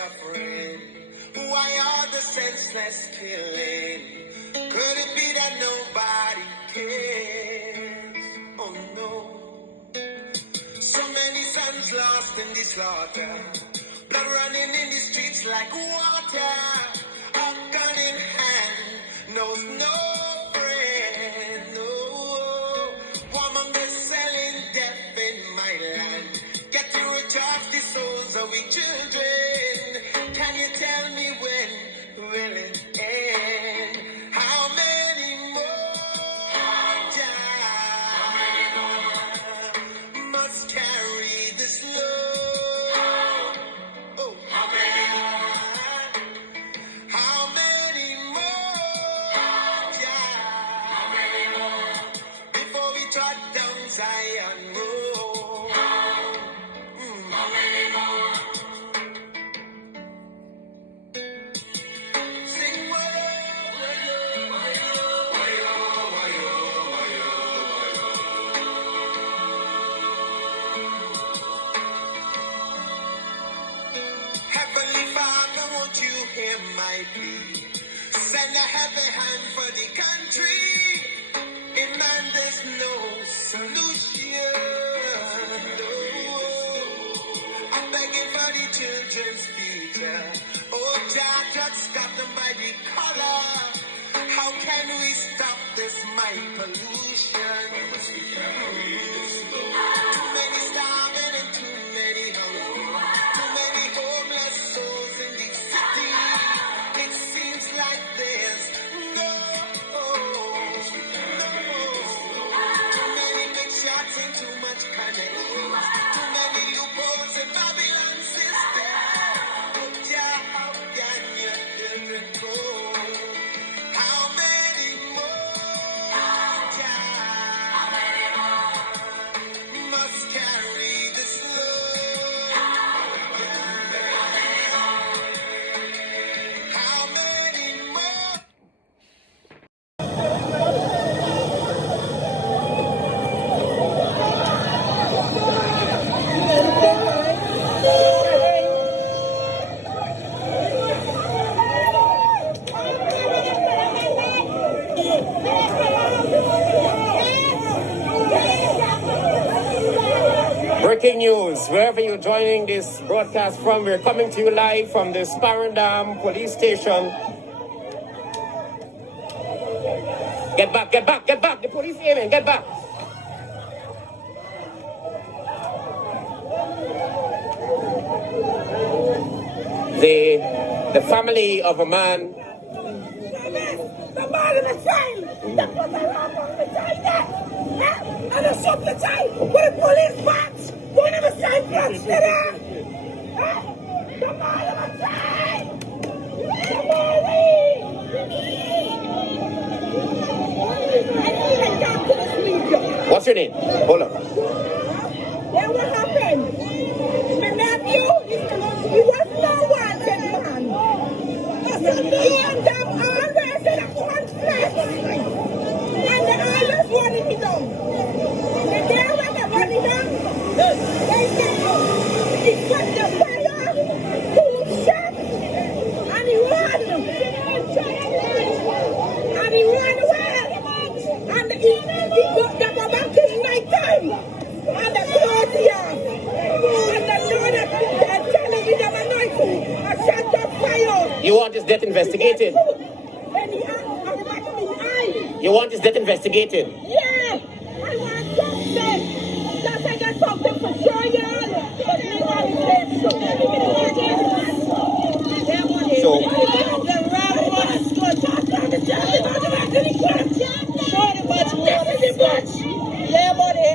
suffering? Why all the senseless killing? Could it be that nobody cares? Oh no. So many sons lost in the slaughter, blood running in the streets like water. A gun in hand knows no friend. No. Woman, they're selling death in my land. Get to recharge the souls of we children. Can you tell me when will it end? How many more must carry this load? Oh, how many more before we trot down Zion Road? How many more? Sing Heavenly Father, won't you hear my plea? Send a heavy hand for the country. In man, there's no solution. No. I'm begging for the children's future. Oh, Jah, just stop them by the collar. How can we stop this mighty pollution? Too many starving and too many hungry. Too many homeless souls in the city. It seems like there's no. Too many big shots and too much cunning. Too many loopholes in Babylon system. Oh, Jah, how can your children go? How many more, Jah, must carry this load? How many more? Breaking news, wherever you're joining this broadcast from, we're coming to you live from the Sparendam police station. Get back, the police aiming, get back. The family of a man. The man in the child! That was the wrong on the child there! And I shot the child with a police box! One of the child blocks there! The man in the child! The What's your name? Hold up. Yeah, what happened? My nephew, he was no wanted man. So me and them always in a conflict. And they always running me down. And there when they run me down, they say, he cut the fire, two shots, and he ran. And he ran away. And he got them back in night time. And the clothes here. And the Lord is telling me them anointing. I shut the fire. You want his death investigated? You want his death investigated? Yeah! I want something! Just I got something for sure, y'all! But we want to say so. So, The ram was good. Yeah, buddy.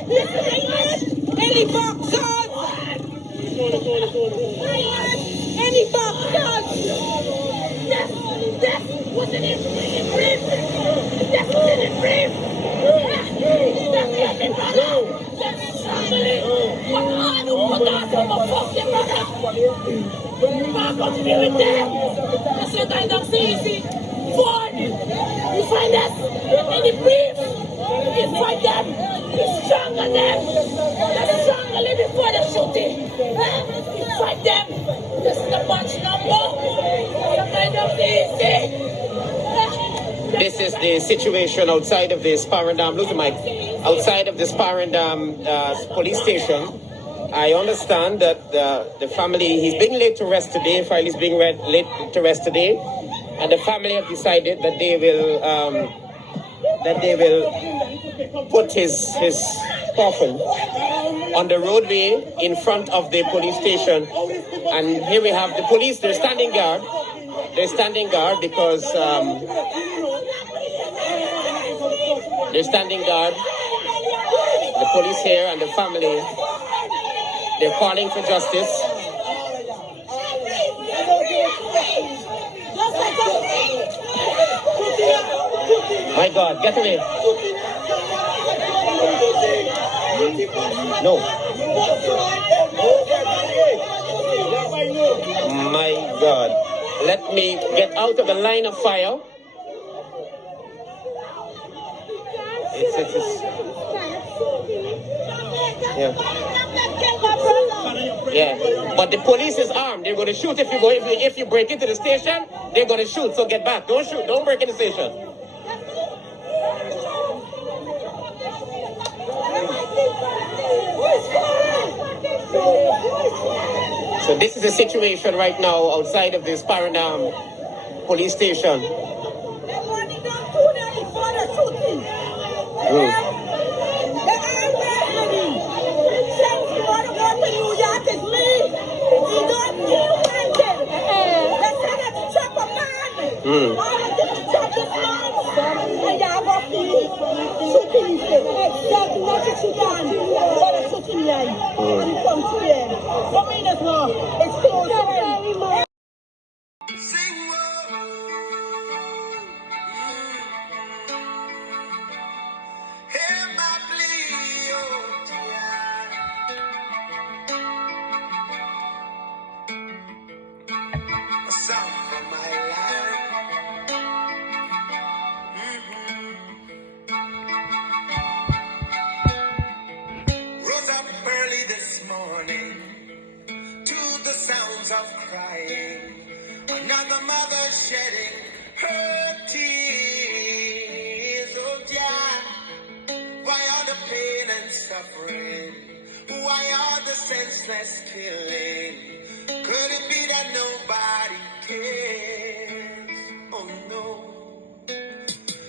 Any boxers? Any boxers? That wasn't in brief. That wasn't in brief. That's it, brother. That's family. What on who put out from a fucking brother? Fuck out to be with them. That's what I don't see. Fun. You find that in the brief. You fight them. You strangle them. That's strangling before the shooting. You fight them. This is the bunch now. is the situation outside of the Sparendam, lose the mic, outside of the Sparendam police station. I understand that the family, he's being laid to rest today, file is being laid to rest today, and the family have decided that they will put his coffin on the roadway in front of the police station. And here we have the police, they're standing guard. They're standing guard because they're standing guard. The police here and the family, they're calling for justice. My God, get away. No. My God. Let me get out of the line of fire. It's yeah. But the police is armed. They're going to shoot if you break into the station. They're going to shoot. So get back. Don't shoot. Don't break in the station. So this is the situation right now outside of this Paranam police station. Sing low. Hear my plea, oh yeah. A song from my life. Rose up early this morning to the sounds of crying. Another mother shedding her tears. Oh yeah. Why are the pain and suffering? Why are the senseless killing? Could it be that nobody cares? Oh no.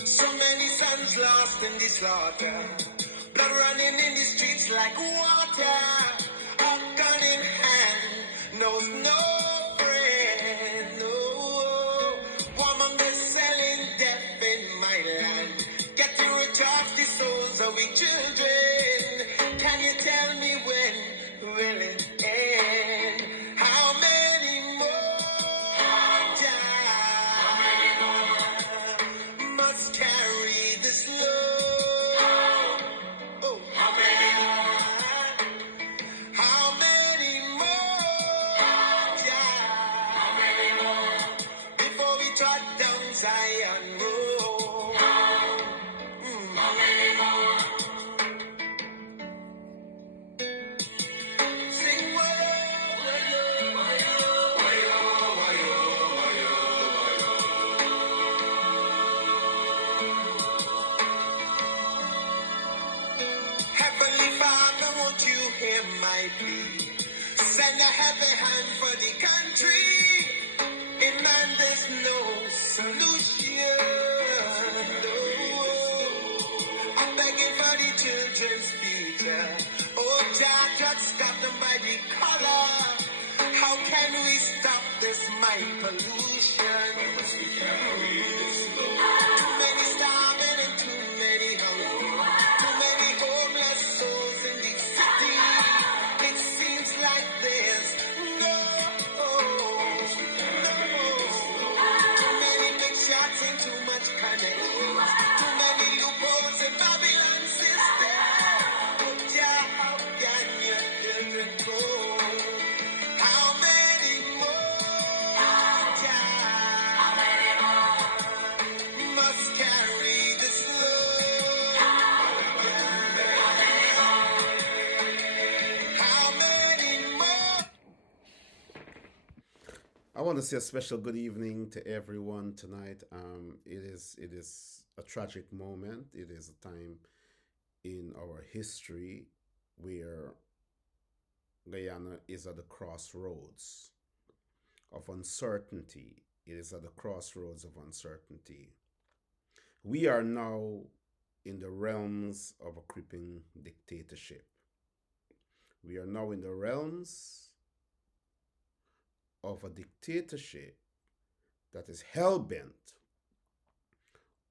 So many sons lost in the slaughter. Blood running in the streets like water. A gun in hand knows no friend. No. Warmongers selling death in my land. Get to recharge the souls of we children. Can you tell me when will it end? How many more must carry this load? Oh, how many more? How many more before we trot down Zion Road? How many more? Sing Heavenly Father, won't you hear my plea? Send a heavy hand for the country. In man, there's no solution. No. I'm begging for the children's future. Oh, Jah, just stop them by the collar. How can we stop this mind pollution? Too many starving and too many hungry. Too many homeless souls in the city. It seems like there's no. Too many big shots and too much cunning. Too many loopholes in Babylon system. Oh, yeah, how can your children go? How many more, must carry this load? How many more? I want to say a special good evening to everyone tonight. It is a tragic moment. It is a time in our history where Guyana is at the crossroads of uncertainty. It is at the crossroads of uncertainty. We are now in the realms of a creeping dictatorship. We are now in the realms of a dictatorship that is hell bent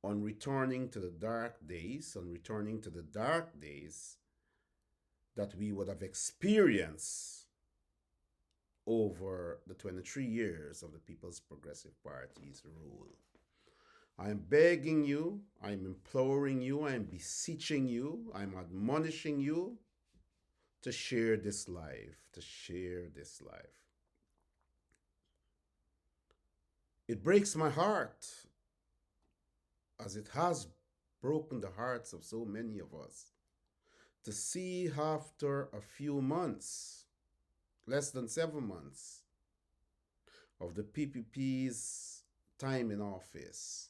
on returning to the dark days, that we would have experienced over the 23 years of the People's Progressive Party's rule. I am begging you, I am imploring you, I am beseeching you, I am admonishing you to share this life, It breaks my heart, as it has broken the hearts of so many of us, to see after a few months, less than 7 months, of the PPP's time in office,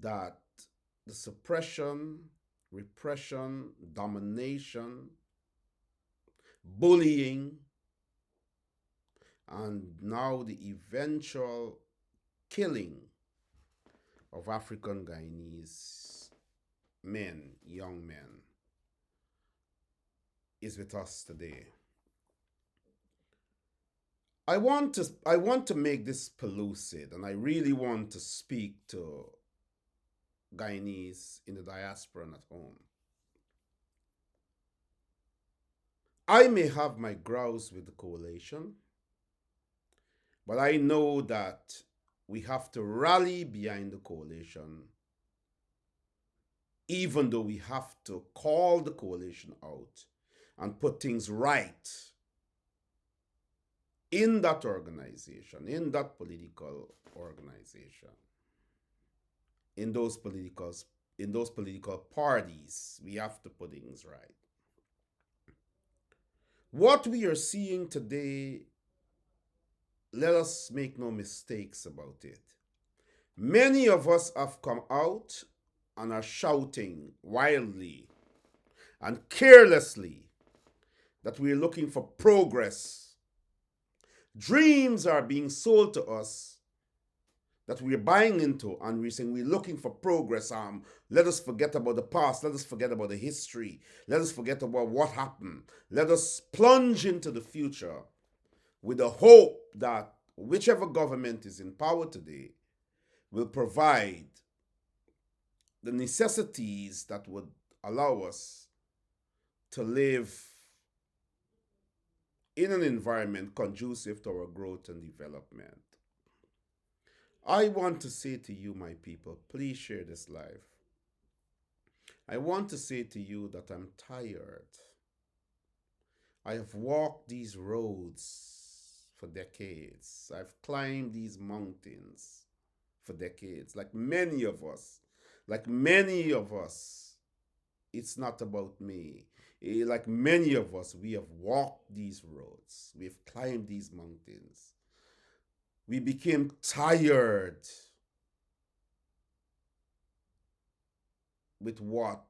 that the suppression, repression, domination, bullying, and now the eventual killing of African Guyanese men, young men, is with us today. I want to make this pellucid, and I really want to speak to Guyanese in the diaspora and at home. I may have my grouse with the coalition, but I know that we have to rally behind the coalition, even though we have to call the coalition out and put things right in that organization, in that political organization, in those political parties. We have to put things right. What we are seeing today, let us make no mistakes about it. Many of us have come out and are shouting wildly and carelessly that we're looking for progress. Dreams are being sold to us that we're buying into, and we're saying we're looking for progress. Let us forget about the past. Let us forget about the history. Let us forget about what happened. Let us plunge into the future with the hope that whichever government is in power today will provide the necessities that would allow us to live in an environment conducive to our growth and development. I want to say to you, my people, please share this live. I want to say to you that I'm tired. I have walked these roads for decades. I've climbed these mountains for decades. Like many of us, it's not about me. Like many of us, we have walked these roads. We have climbed these mountains. We became tired with what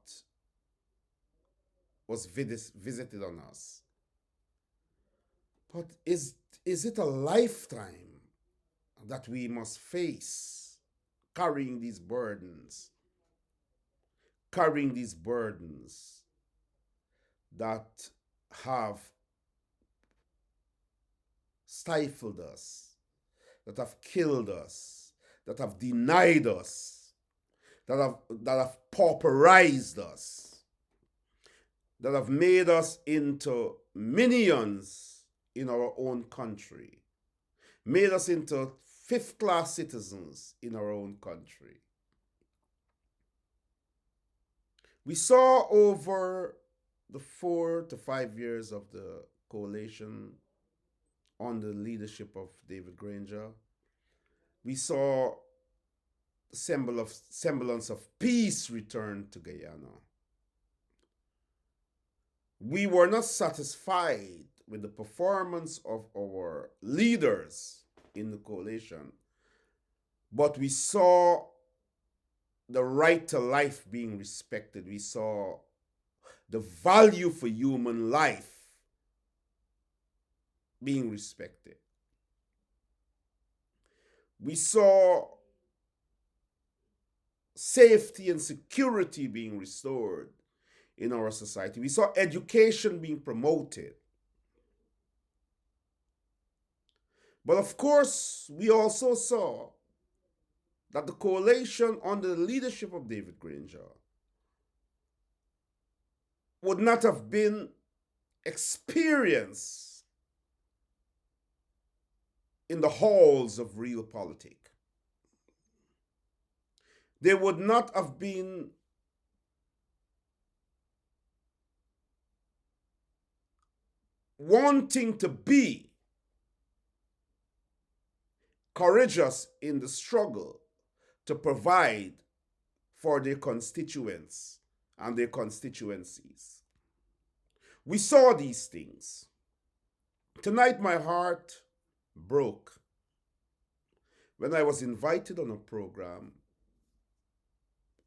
was visited on us. But is it a lifetime that we must face carrying these burdens that have stifled us, that have killed us, that have denied us, that have pauperized us, that have made us into minions in our own country, made us into fifth-class citizens in our own country. We saw over the 4 to 5 years of the coalition on the leadership of David Granger, we saw semblance of peace return to Guyana. We were not satisfied with the performance of our leaders in the coalition, but we saw the right to life being respected. We saw the value for human life being respected. We saw safety and security being restored in our society. We saw education being promoted. But of course, we also saw that the coalition under the leadership of David Granger would not have been experienced in the halls of real politics. They would not have been wanting to be courageous in the struggle to provide for their constituents and their constituencies. We saw these things. Tonight, my heart broke when I was invited on a program,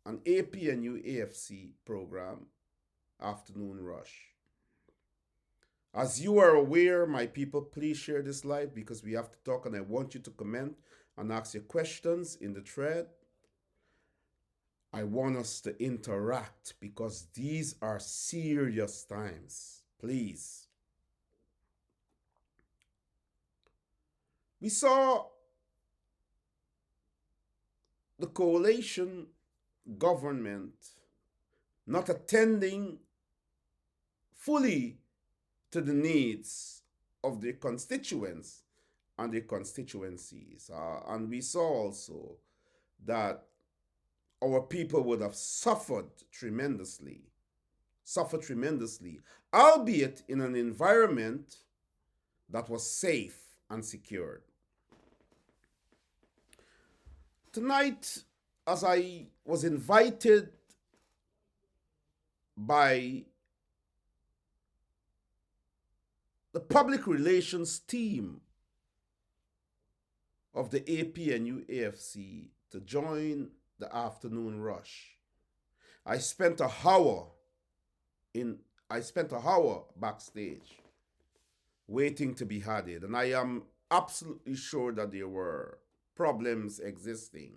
an APNU AFC program, Afternoon Rush. As you are aware, my people, please share this live because we have to talk, and I want you to comment and ask your questions in the thread. I want us to interact because these are serious times. Please. We saw the coalition government not attending fully to the needs of their constituents and their constituencies. And we saw also that our people would have suffered tremendously, albeit in an environment that was safe and secured. Tonight, as I was invited by the public relations team of the APNU AFC to join the afternoon rush, I spent a hour backstage waiting to be added, and I am absolutely sure that there were problems existing,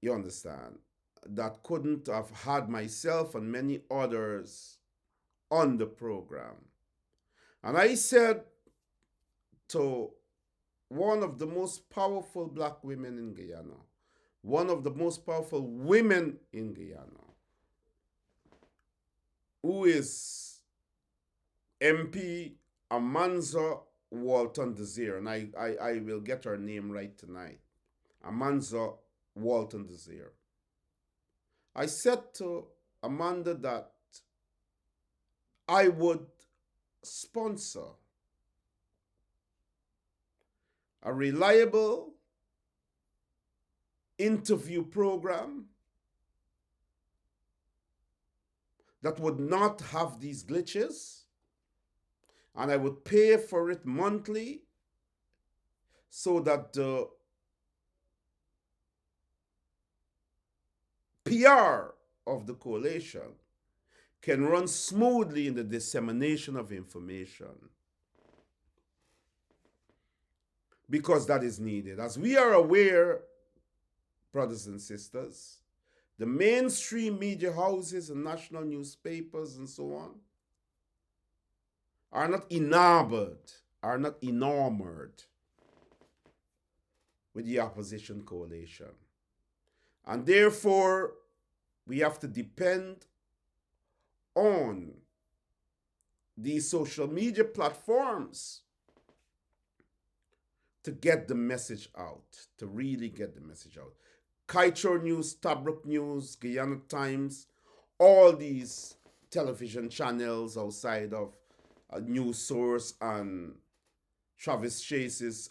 you understand, that couldn't have had myself and many others on the program. And I said to one of the most powerful black women in Guyana, one of the most powerful women in Guyana, who is MP Amanza Walton Desir, and I will get her name right tonight, Amanza Walton Desir. I said to Amanda that I would sponsor a reliable interview program that would not have these glitches, and I would pay for it monthly so that the PR of the coalition can run smoothly in the dissemination of information, because that is needed. As we are aware, brothers and sisters, the mainstream media houses and national newspapers and so on are not enamored with the opposition coalition. And therefore, we have to depend on these social media platforms to get the message out, to really get the message out. Kaito News, Tabruk News, Guyana Times, all these television channels outside of News Source and Travis Chase's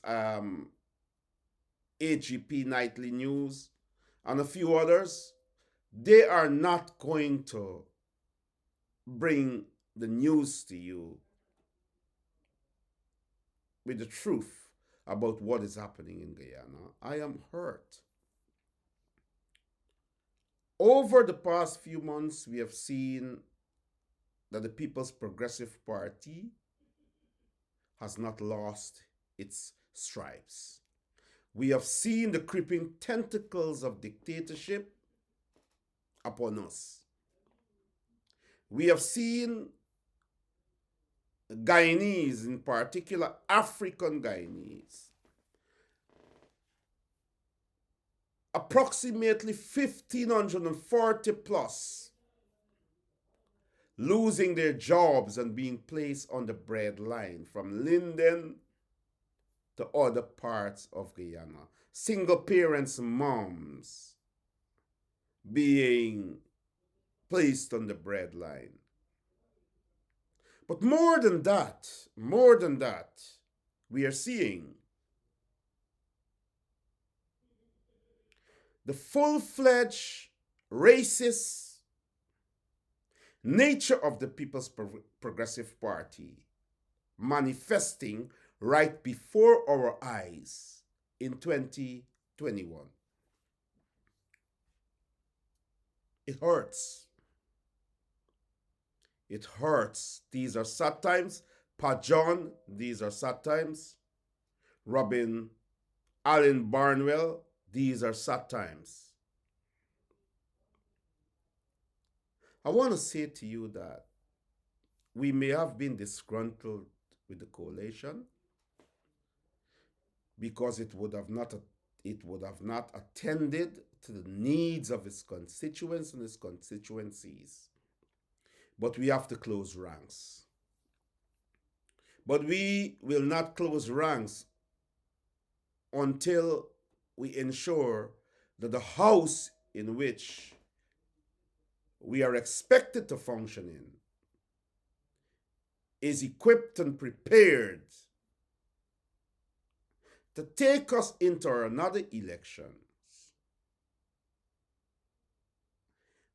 AGP Nightly News, and a few others, they are not going to bring the news to you with the truth about what is happening in Guyana. I am hurt. Over the past few months, we have seen that the People's Progressive Party has not lost its stripes. We have seen the creeping tentacles of dictatorship upon us. We have seen Guyanese, in particular African Guyanese, approximately 1,540 plus, losing their jobs and being placed on the bread line from Linden to other parts of Guyana. Single parents, moms being placed on the bread line. But more than that, we are seeing the full-fledged racist nature of the People's Progressive Party manifesting right before our eyes in 2021. It hurts. It hurts. These are sad times. Pa John, these are sad times. Robin Allen Barnwell, these are sad times. I want to say to you that we may have been disgruntled with the coalition because it would have not attended to the needs of its constituents and its constituencies. But we have to close ranks. But we will not close ranks until we ensure that the house in which we are expected to function in is equipped and prepared to take us into another elections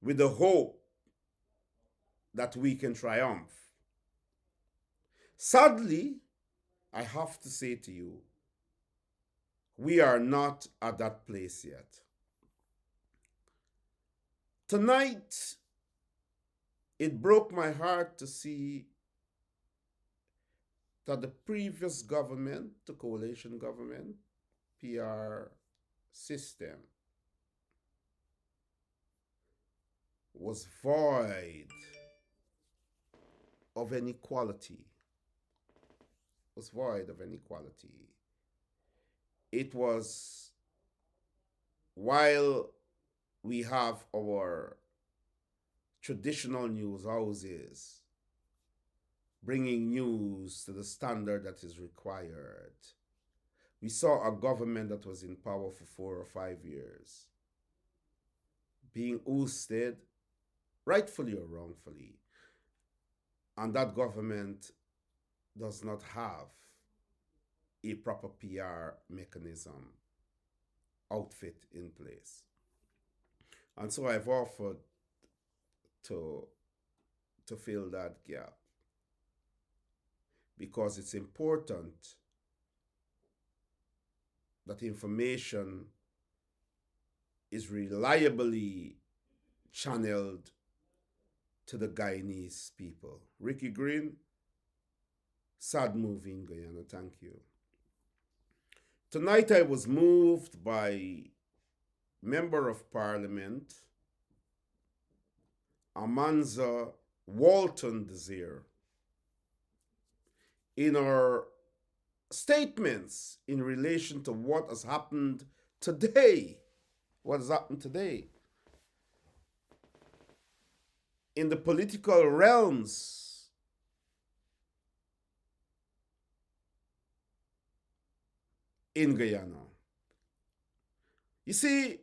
with the hope that we can triumph. Sadly, I have to say to you, we are not at that place yet. Tonight, it broke my heart to see that the previous government, the coalition government, PR system, was void of any quality. It was, while we have our traditional news houses bringing news to the standard that is required, we saw a government that was in power for 4 or 5 years being ousted, rightfully or wrongfully, and that government does not have a proper PR mechanism outfit in place. And so I've offered to fill that gap because it's important that information is reliably channeled to the Guyanese people. Ricky Green, sad movie in Guyana, thank you. Tonight I was moved by Member of Parliament Amanza Walton Desir in her statements in relation to what has happened today. In the political realms in Guyana. You see,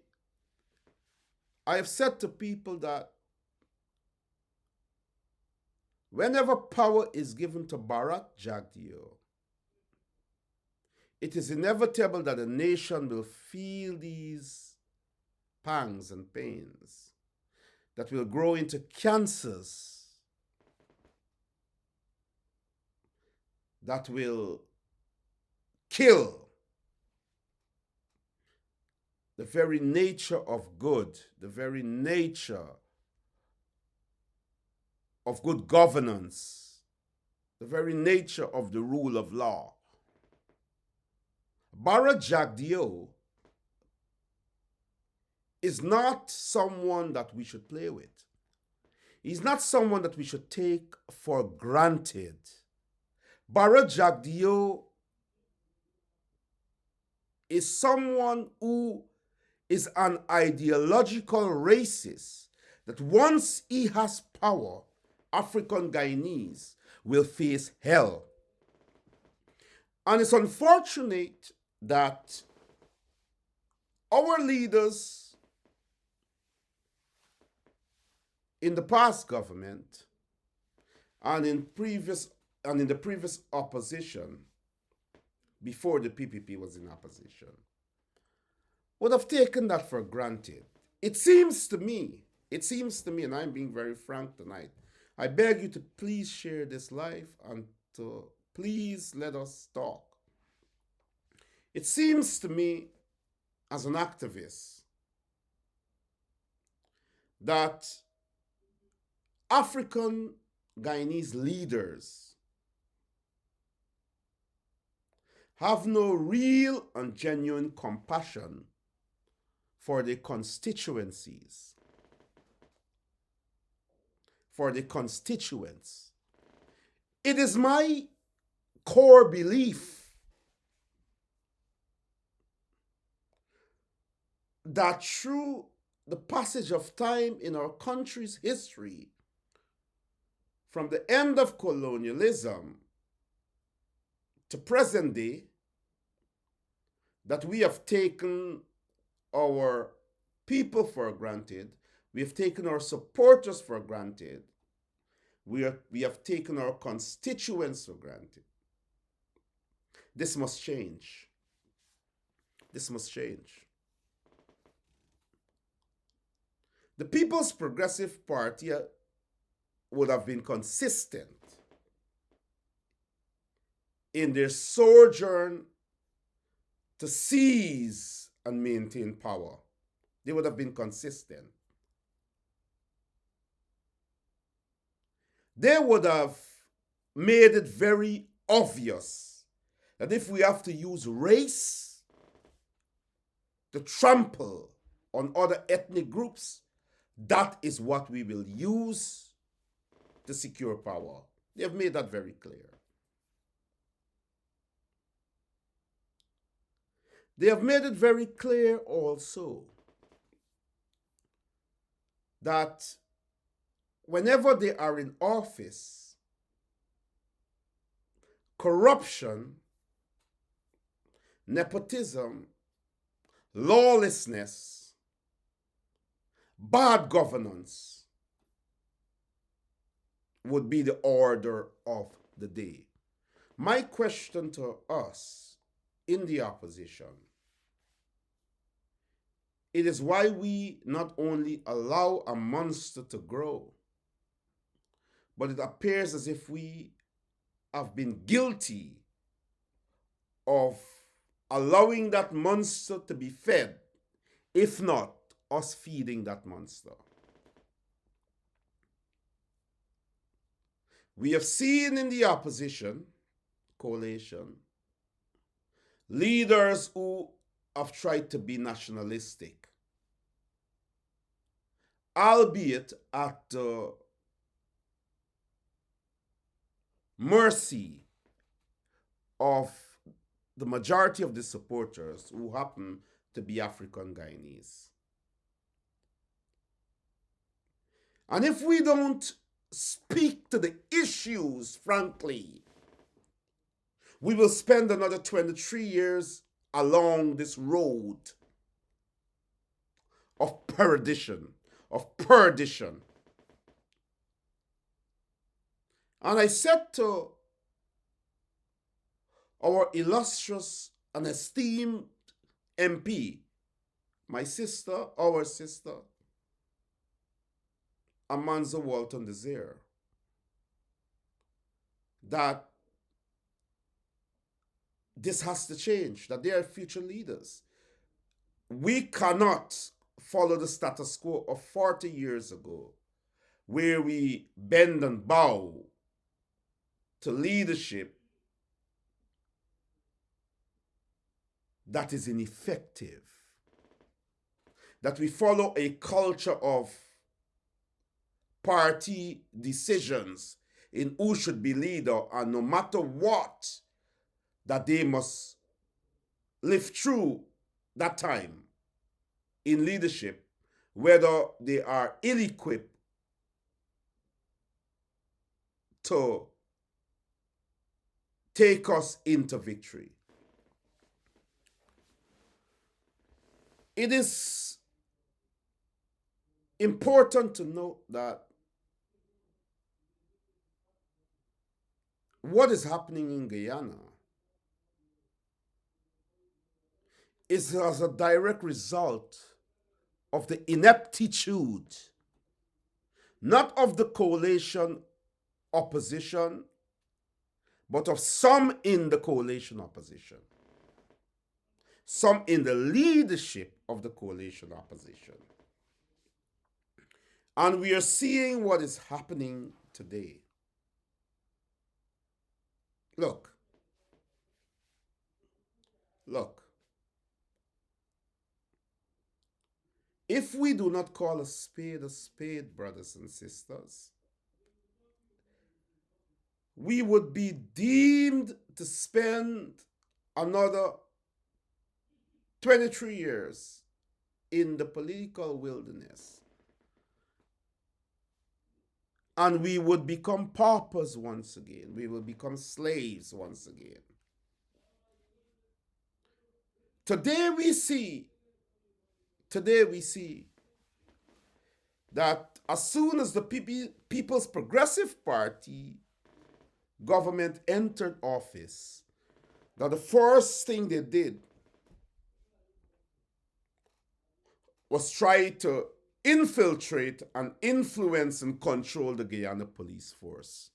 I have said to people that whenever power is given to Bharat Jagdeo, it is inevitable that a nation will feel these pangs and pains that will grow into cancers that will kill the very nature of good, the very nature of good governance, the very nature of the rule of law. Bara Jagdeo is not someone that we should play with. He's not someone that we should take for granted. Bara Jagdeo is someone who is an ideological racist that once he has power, African Guyanese will face hell. And it's unfortunate that our leaders in the past government and in the previous opposition, before the PPP was in opposition, would have taken that for granted. It seems to me, and I'm being very frank tonight, I beg you to please share this live and to please let us talk. It seems to me, as an activist, that African Guyanese leaders have no real and genuine compassion for their constituencies, for the constituents. It is my core belief that through the passage of time in our country's history, from the end of colonialism to present day, that we have taken our people for granted, we have taken our supporters for granted, we have taken our constituents for granted. This must change. This must change. The People's Progressive Party would have been consistent in their sojourn to seize and maintain power. They would have been consistent. They would have made it very obvious that if we have to use race to trample on other ethnic groups, that is what we will use to secure power. They have made that very clear. They have made it very clear also that whenever they are in office, corruption, nepotism, lawlessness, bad governance would be the order of the day. My question to us in the opposition, it is why we not only allow a monster to grow, but it appears as if we have been guilty of allowing that monster to be fed, if not us feeding that monster. We have seen in the opposition coalition leaders who have tried to be nationalistic, albeit at the mercy of the majority of the supporters who happen to be African Guyanese. And if we don't speak to the issues, frankly, we will spend another 23 years along this road of perdition, And I said to our illustrious and esteemed MP, my sister, our sister, Amanza Walton Desire, that this has to change, that they are future leaders. we cannot follow the status quo of 40 years ago, where we bend and bow to leadership that is ineffective, that we follow a culture of party decisions in who should be leader, and no matter what, that they must live through that time in leadership, whether they are ill-equipped to take us into victory. It is important to note that what is happening in Guyana is as a direct result of the ineptitude, not of the coalition opposition, but of some in the coalition opposition, some in the leadership of the coalition opposition. And we are seeing what is happening today. Look. If we do not call a spade, brothers and sisters, we would be deemed to spend another 23 years in the political wilderness. And we would become paupers once again. We will become slaves once again. Today we see that as soon as the People's Progressive Party government entered office, that the first thing they did was try to infiltrate and influence and control the Guyana police force.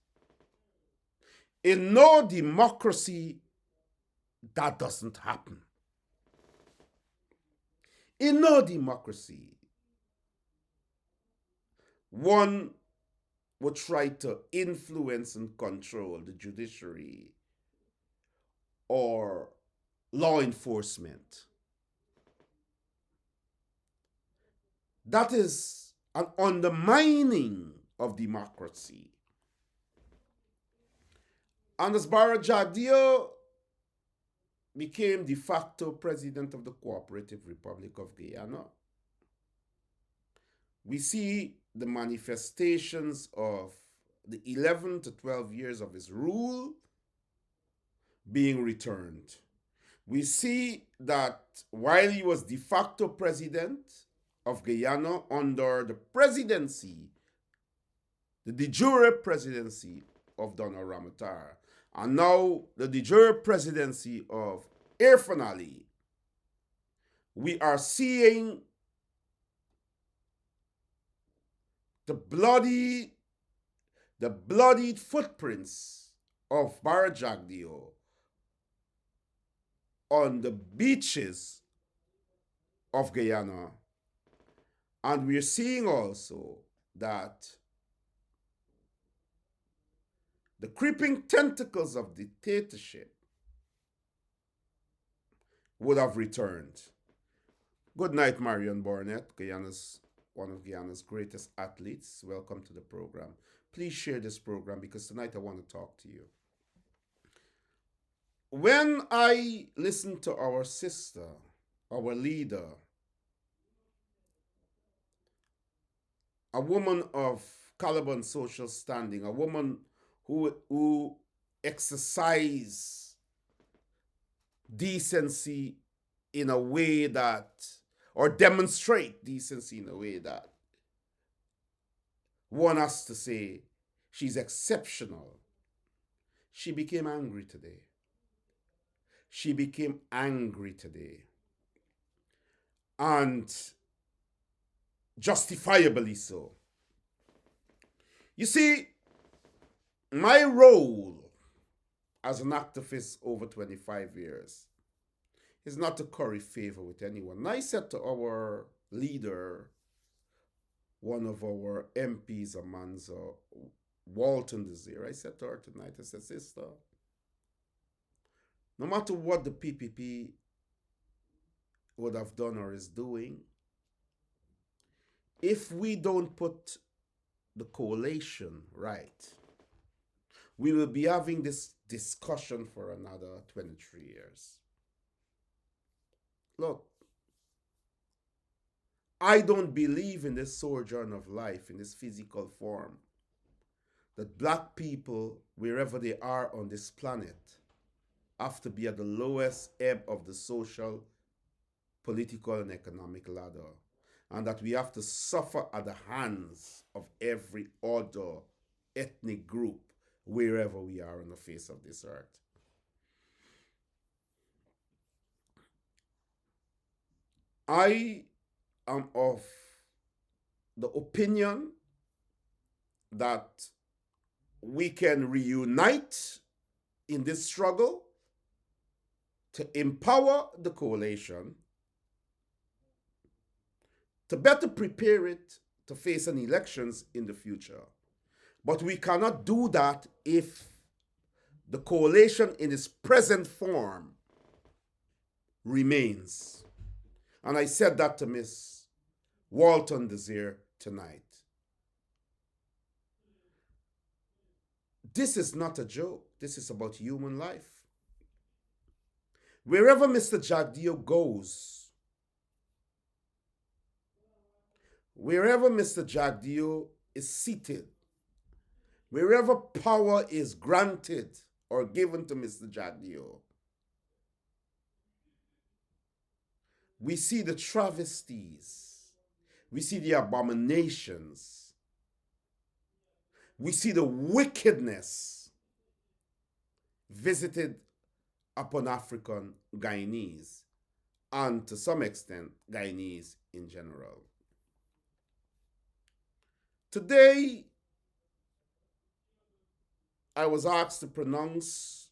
In no democracy, that doesn't happen. In no democracy, one would try to influence and control the judiciary or law enforcement. That is an undermining of democracy. And as Barra Jagdeo became de facto president of the Cooperative Republic of Guyana, we see the manifestations of the 11 to 12 years of his rule being returned. We see that while he was de facto president of Guyana under the presidency, the de jure presidency of Donald Ramotar, and now the de jure presidency of Irfaan Ali, we are seeing the bloodied footprints of Barra Jagdeo on the beaches of Guyana. And we're seeing also that the creeping tentacles of dictatorship would have returned. Good night, Marion Barnett, one of Guyana's greatest athletes. Welcome to the program. Please share this program because tonight I want to talk to you. When I listen to our sister, our leader, a woman of caliber and social standing, a woman who exercise decency in a way that, or demonstrate decency in a way that one has to say she's exceptional. She became angry today. And justifiably so. You see, my role as an activist over 25 years is not to curry favor with anyone. And I said to our leader, one of our MPs, Amanza, Walton Desir, I said to her tonight, I said, sister, no matter what the PPP would have done or is doing, if we don't put the coalition right, we will be having this discussion for another 23 years. Look, I don't believe in this sojourn of life, in this physical form, that black people, wherever they are on this planet, have to be at the lowest ebb of the social, political, and economic ladder, and that we have to suffer at the hands of every other ethnic group wherever we are on the face of this earth. I am of the opinion that we can reunite in this struggle to empower the coalition, to better prepare it to face any elections in the future. But we cannot do that if the coalition in its present form remains. And I said that to Miss Walton Desir tonight. This is not a joke. This is about human life. Wherever Mr. Jagdeo goes, wherever Mr. Jagdeo is seated, wherever power is granted or given to Mr. Jagdeo, we see the travesties, we see the abominations, we see the wickedness visited upon African Guyanese, and to some extent, Guyanese in general. Today, I was asked to pronounce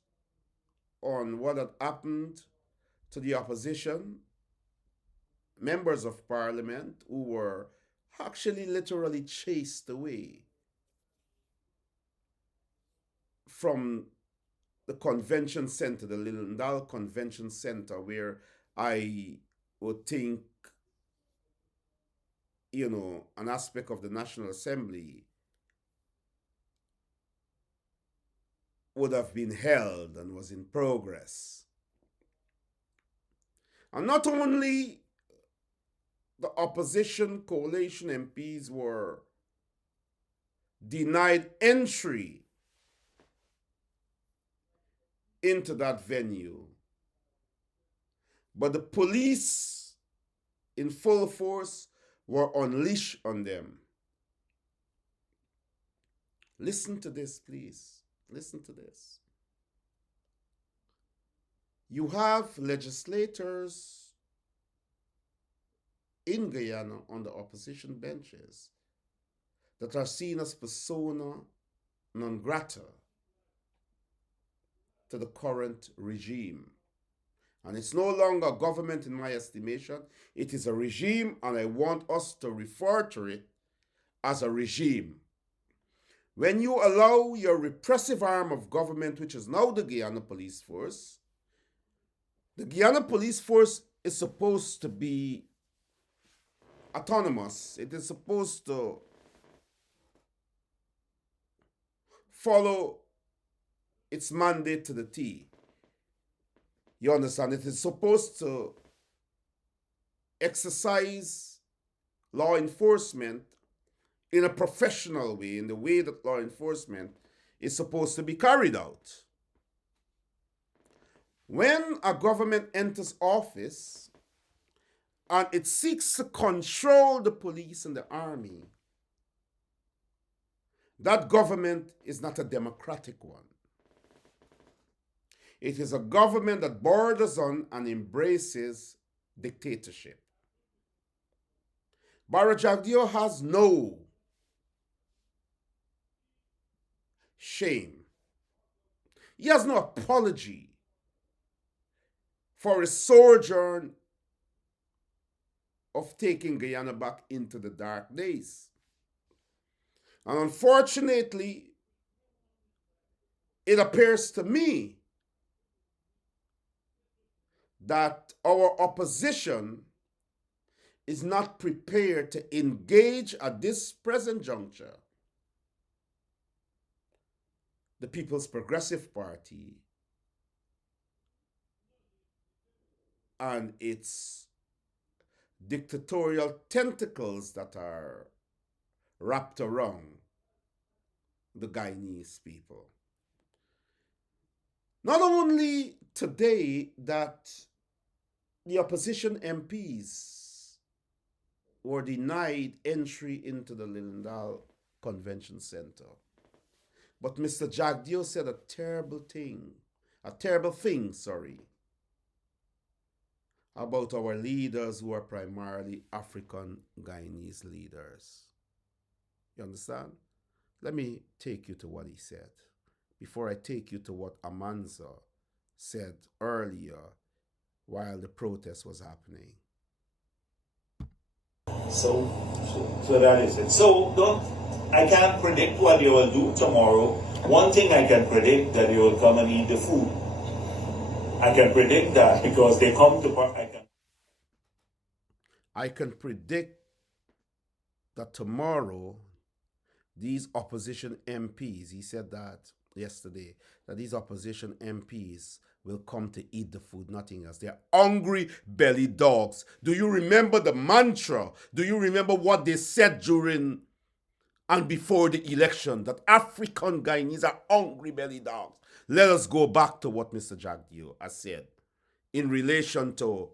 on what had happened to the opposition, members of parliament who were actually literally chased away from the convention center, the Lindal Convention Center, where I would think, an aspect of the National Assembly would have been held and was in progress. And not only the opposition coalition MPs were denied entry into that venue, but the police in full force were unleashed on them. Listen to this, please. Listen to this. You have legislators in Guyana on the opposition benches that are seen as persona non grata to the current regime. And it's no longer a government in my estimation. It is a regime, and I want us to refer to it as a regime. When you allow your repressive arm of government, which is now the Guyana Police Force, the Guyana Police Force is supposed to be autonomous. It is supposed to follow its mandate to the T. You understand? It is supposed to exercise law enforcement in a professional way, in the way that law enforcement is supposed to be carried out. When a government enters office and it seeks to control the police and the army, that government is not a democratic one. It is a government that borders on and embraces dictatorship. Barra Jagdeo has no shame. He has no apology for a sojourn of taking Guyana back into the dark days. And unfortunately, it appears to me that our opposition is not prepared to engage at this present juncture the People's Progressive Party and its dictatorial tentacles that are wrapped around the Guyanese people. Not only today that the opposition MPs were denied entry into the Lilindale Convention Center, but Mr. Jagdeo said a terrible thing, about our leaders who are primarily African Guyanese leaders. You understand? Let me take you to what he said before I take you to what Amanza said earlier while the protest was happening. So that is it. So I can't predict what they will do tomorrow. One thing I can predict, that they will come and eat the food. I can predict that because they come to. I can predict that tomorrow these opposition MPs, he said that yesterday, that these opposition MPs will come to eat the food, nothing else. They're hungry belly dogs. Do you remember the mantra? Do you remember what they said during and before the election? That African Guyanese are hungry belly dogs. Let us go back to what Mr. Jagdeo has said in relation to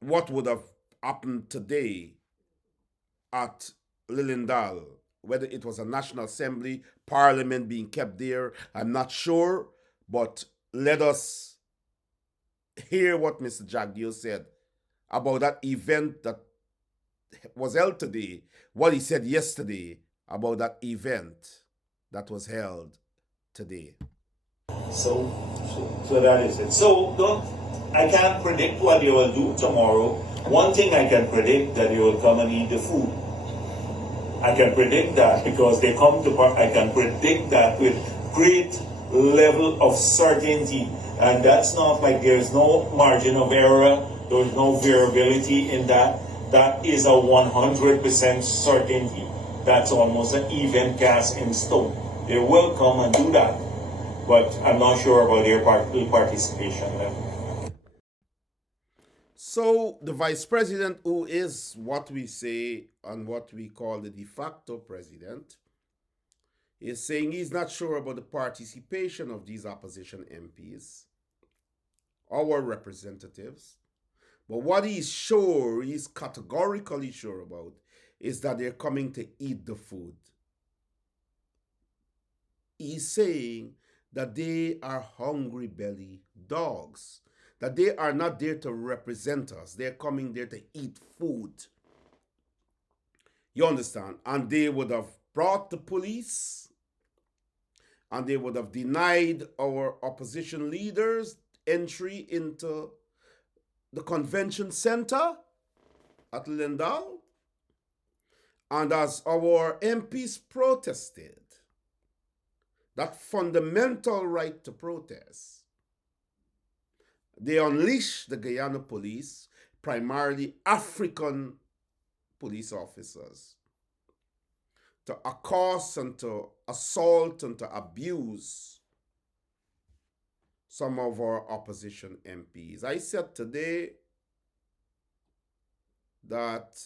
what would have happened today at Lilindale, whether it was a National Assembly, Parliament being kept there, I'm not sure, but let us hear what Mr. Jagdeo said about that event that was held today, what he said yesterday about that event that was held today. So that is it. So I can't predict what they will do tomorrow. One thing I can predict, that they will come and eat the food. I can predict that because they come to. I can predict that with great level of certainty, and that's not like there's no margin of error. There's no variability in that. That is a 100% certainty. That's almost an even cast in stone. They will come and do that, but I'm not sure about their participation level. So the vice president, who is what we say and what we call the de facto president, is saying he's not sure about the participation of these opposition MPs, our representatives. But what he's categorically sure about, is that they're coming to eat the food. He's saying that they are hungry belly dogs, that they are not there to represent us. They're coming there to eat food. You understand? And they would have brought the police, and they would have denied our opposition leaders entry into the convention center at Lilindale. And as our MPs protested, that fundamental right to protest, they unleashed the Guyana police, primarily African police officers, to accost and to assault and to abuse some of our opposition MPs. I said today that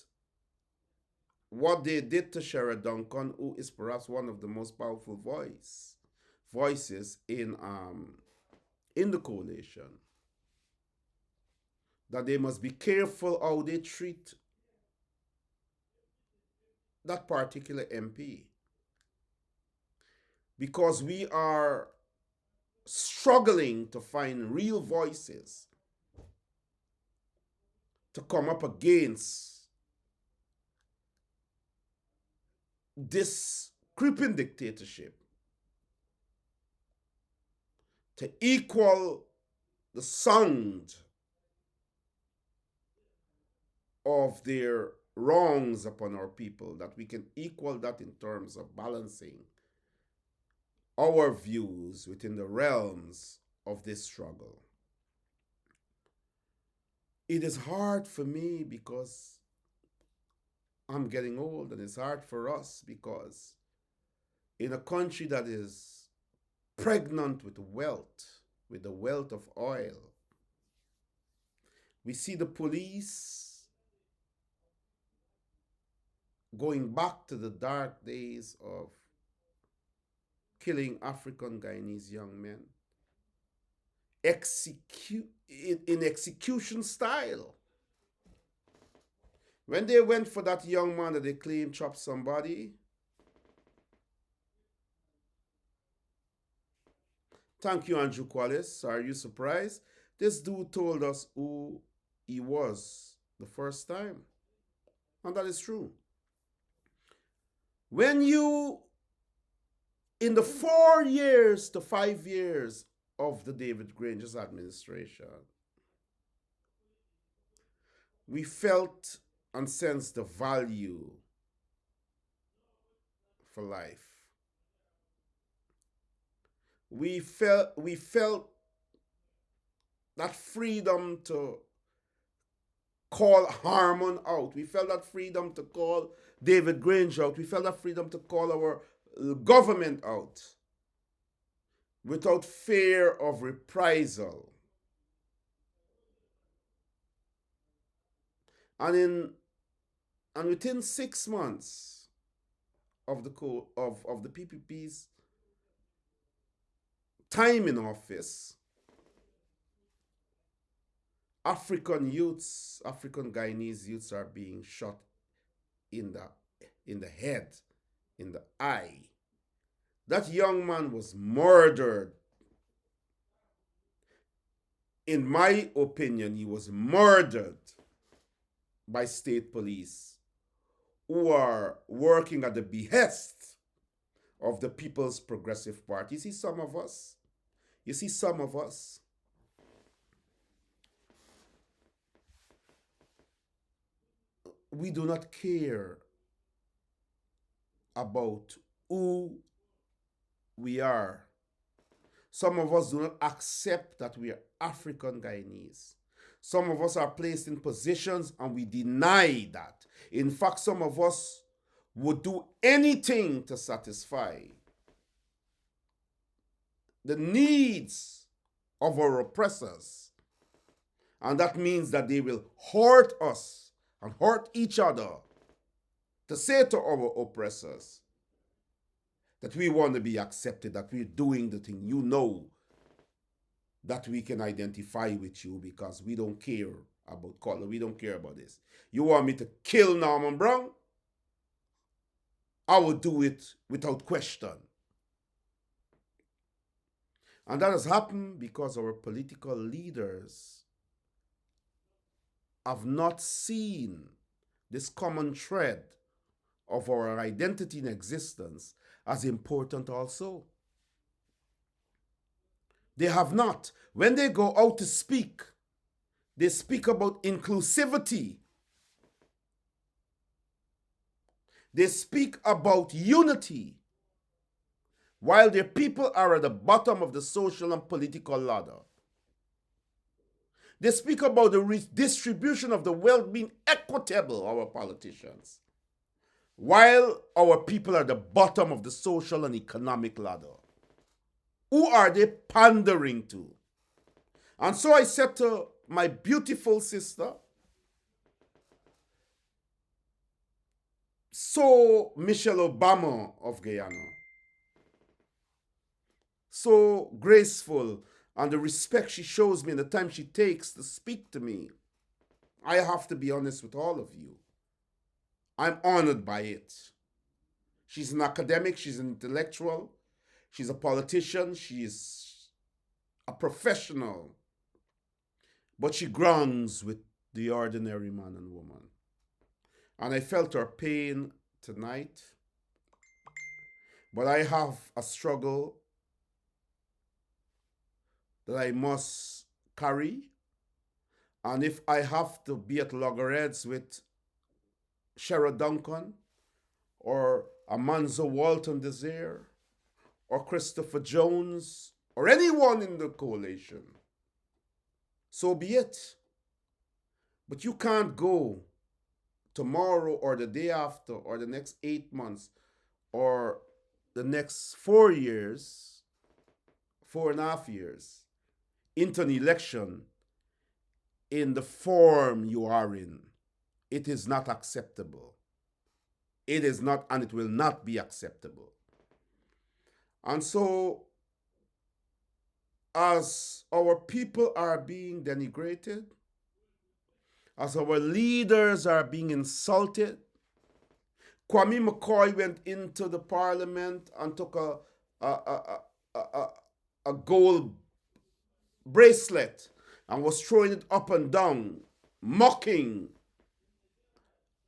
what they did to Shera Duncan, who is perhaps one of the most powerful voices in the coalition, that they must be careful how they treat that particular MP, because we are struggling to find real voices to come up against this creeping dictatorship, to equal the sound of their wrongs upon our people, that we can equal that in terms of balancing our views within the realms of this struggle. It is hard for me because I'm getting old, and it's hard for us because in a country that is pregnant with wealth, with the wealth of oil, we see the police going back to the dark days of killing African Guyanese young men in execution style. When they went for that young man that they claimed chopped somebody, thank you, Andrew Qualis. Are you surprised? This dude told us who he was the first time. And that is true. When you, in the 4 years to 5 years of the David Granger's administration, we felt and sensed the value for life. We felt that freedom to call Harmon out. We felt that freedom to call David Granger out. We felt that freedom to call our government out without fear of reprisal. And within 6 months of the PPP's time in office, African Guyanese youths are being shot in the head, in the eye. That young man was murdered. In my opinion, he was murdered by state police who are working at the behest of the People's Progressive Party. You see some of us, we do not care about who we are. Some of us do not accept that we are African Guyanese. Some of us are placed in positions and we deny that. In fact, some of us would do anything to satisfy the needs of our oppressors. And that means that they will hurt us and hurt each other to say to our oppressors that we want to be accepted, that we're doing the thing. You know that we can identify with you because we don't care about color. We don't care about this. You want me to kill Norman Brown? I will do it without question. And that has happened because our political leaders have not seen this common thread of our identity and existence as important also. They have not. When they go out to speak, they speak about inclusivity. They speak about unity, while their people are at the bottom of the social and political ladder. They speak about the redistribution of the wealth being equitable, our politicians, while our people are at the bottom of the social and economic ladder. Who are they pandering to? And so I said to my beautiful sister, so Michelle Obama of Guyana, so graceful, and the respect she shows me and the time she takes to speak to me, I have to be honest with all of you. I'm honored by it. She's an academic, she's an intellectual, she's a politician, she's a professional, but she grounds with the ordinary man and woman. And I felt her pain tonight, but I have a struggle that I must carry. And if I have to be at loggerheads with Sherrod Duncan or Amanzo Walton Desir or Christopher Jones or anyone in the coalition, so be it. But you can't go tomorrow or the day after or the next 8 months or the next 4 years, 4.5 years, into an election in the form you are in. It is not acceptable. It is not, and it will not be acceptable. And so, as our people are being denigrated, as our leaders are being insulted, Kwame McCoy went into the parliament and took a gold bracelet and was throwing it up and down, mocking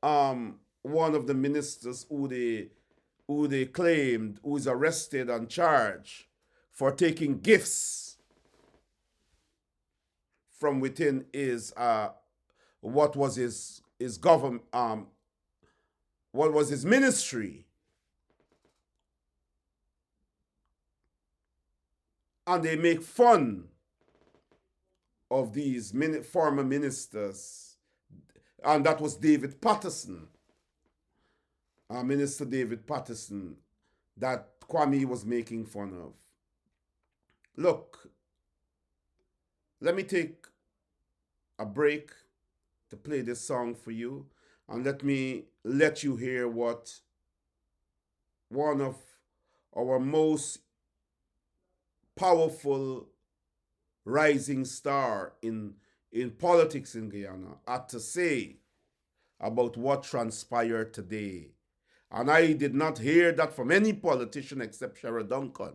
one of the ministers who they claimed who is arrested and charged for taking gifts from within his what was his government what was his ministry. And they make fun of these former ministers. And that was David Patterson, Minister David Patterson, that Kwame was making fun of. Look, let me take a break to play this song for you, and let me let you hear what one of our most powerful rising star in politics in Guyana had to say about what transpired today. And I did not hear that from any politician except Sherrod Duncan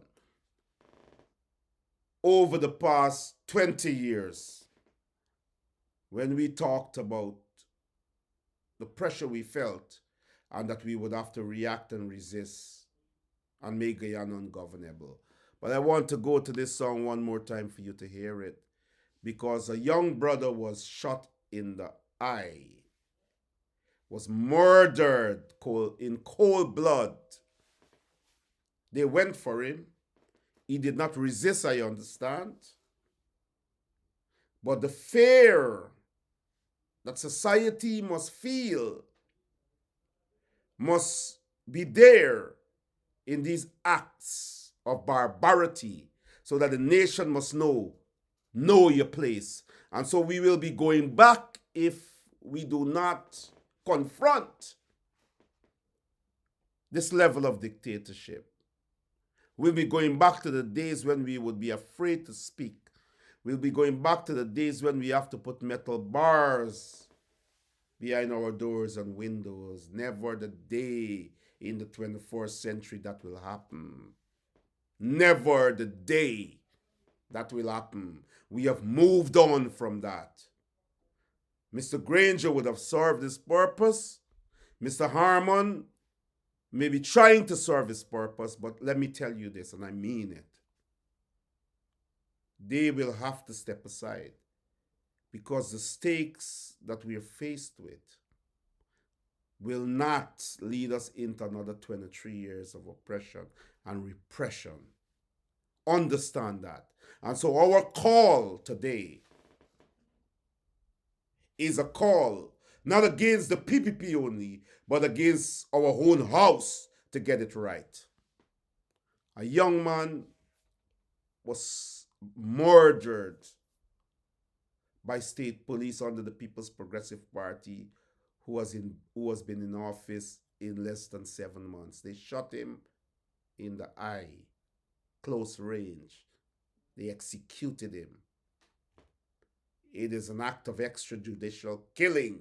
over the past 20 years, when we talked about the pressure we felt and that we would have to react and resist and make Guyana ungovernable. But I want to go to this song one more time for you to hear it, because a young brother was shot in the eye, was murdered in cold blood. They went for him. He did not resist, I understand. But the fear that society must feel must be there in these acts of barbarity, so that the nation must know your place. And so we will be going back if we do not confront this level of dictatorship. We'll be going back to the days when we would be afraid to speak. We'll be going back to the days when we have to put metal bars behind our doors and windows. Never the day in the 21st century that will happen. Never the day that will happen. We have moved on from that. Mr. Granger would have served his purpose. Mr. Harmon may be trying to serve his purpose, but let me tell you this, and I mean it. They will have to step aside, because the stakes that we are faced with will not lead us into another 23 years of oppression and repression. Understand that. And so our call today is a call not against the PPP only, but against our own house to get it right. A young man was murdered by state police under the People's Progressive Party, who has been in office in less than 7 months. They shot him in the eye, close range. They executed him. It is an act of extrajudicial killing.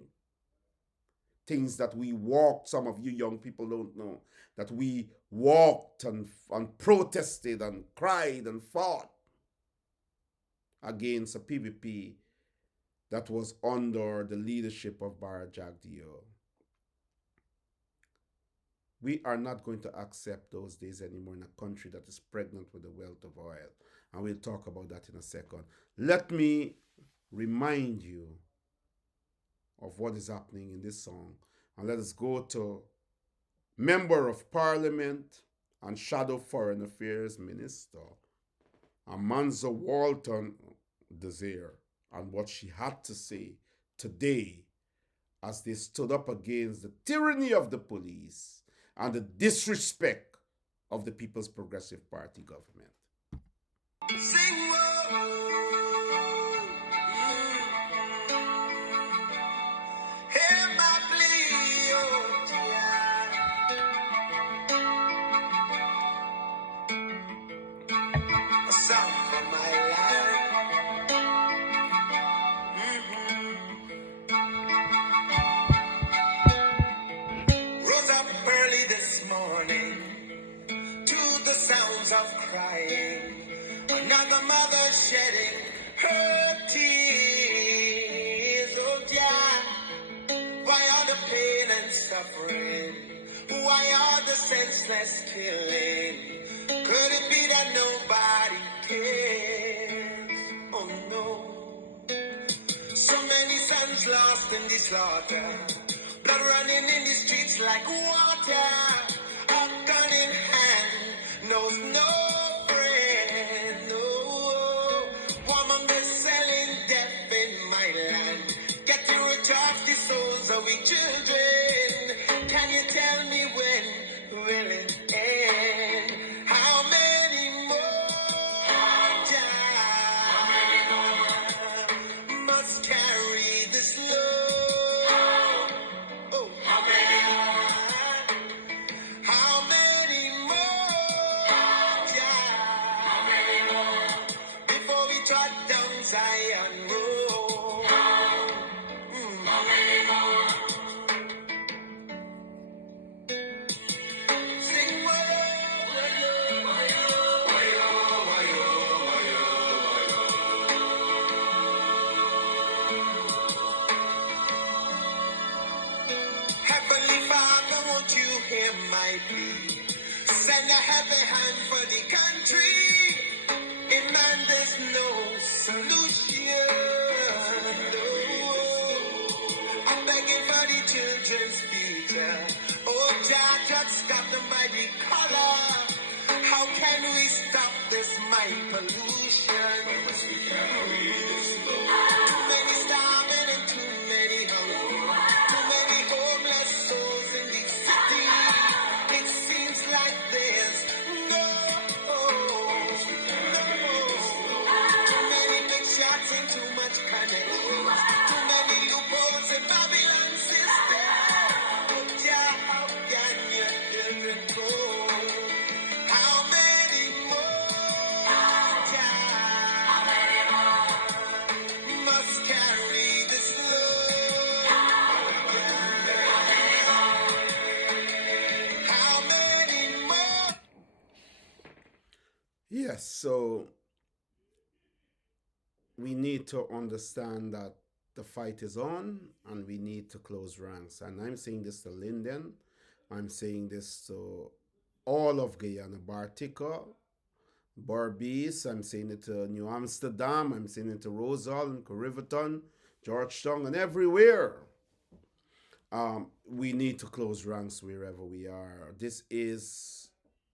Things that we walked, some of you young people don't know, that we walked and protested and cried and fought against a PPP that was under the leadership of Bara Jagdeo. We are not going to accept those days anymore in a country that is pregnant with the wealth of oil. And we'll talk about that in a second. Let me remind you of what is happening in this song. And let us go to Member of Parliament and Shadow Foreign Affairs Minister, Amanza Walton Desire, and what she had to say today as they stood up against the tyranny of the police and the disrespect of the People's Progressive Party government. Sing whoa. Hear my plea, oh yeah. A song for my life. Rose up early this morning to the sounds of crying. Another mother shedding her tears. Oh yeah. Why are the pain and suffering? Why are the senseless killing? Could it be that nobody cares? Oh no. So many sons lost in the slaughter. Blood running in the streets like water. A gun in hand knows no friend. No. Warmongers selling death in my land. Get to recharge the souls of we children. Can you tell me when will it end? How many more must carry this load? Oh, how many more? How many more? Before we trot down Zion Road. How many more? Sing Heavenly Father, won't you hear my plea? Send a heavy hand for the country. In man, there's no solution. No. I'm begging for the children's future. Oh, Jah, just stop them by the color. How can we stop this mind pollution? Too many starving and too many hungry. Too many homeless souls in the city. It seems like there's no hope. Too many big shots and too much connection. Too many loopholes in Babylon system. Oh, yeah, how can your children go? How many more, Jah, must carry this load? How many more? Yes, so we need to understand that the fight is on and we need to close ranks. And I'm saying this to Linden. I'm saying this to all of Guyana, Bartica, Barbies. I'm saying it to New Amsterdam. I'm saying it to Rosal and Riverton, Georgetown, and everywhere. We need to close ranks wherever we are. This is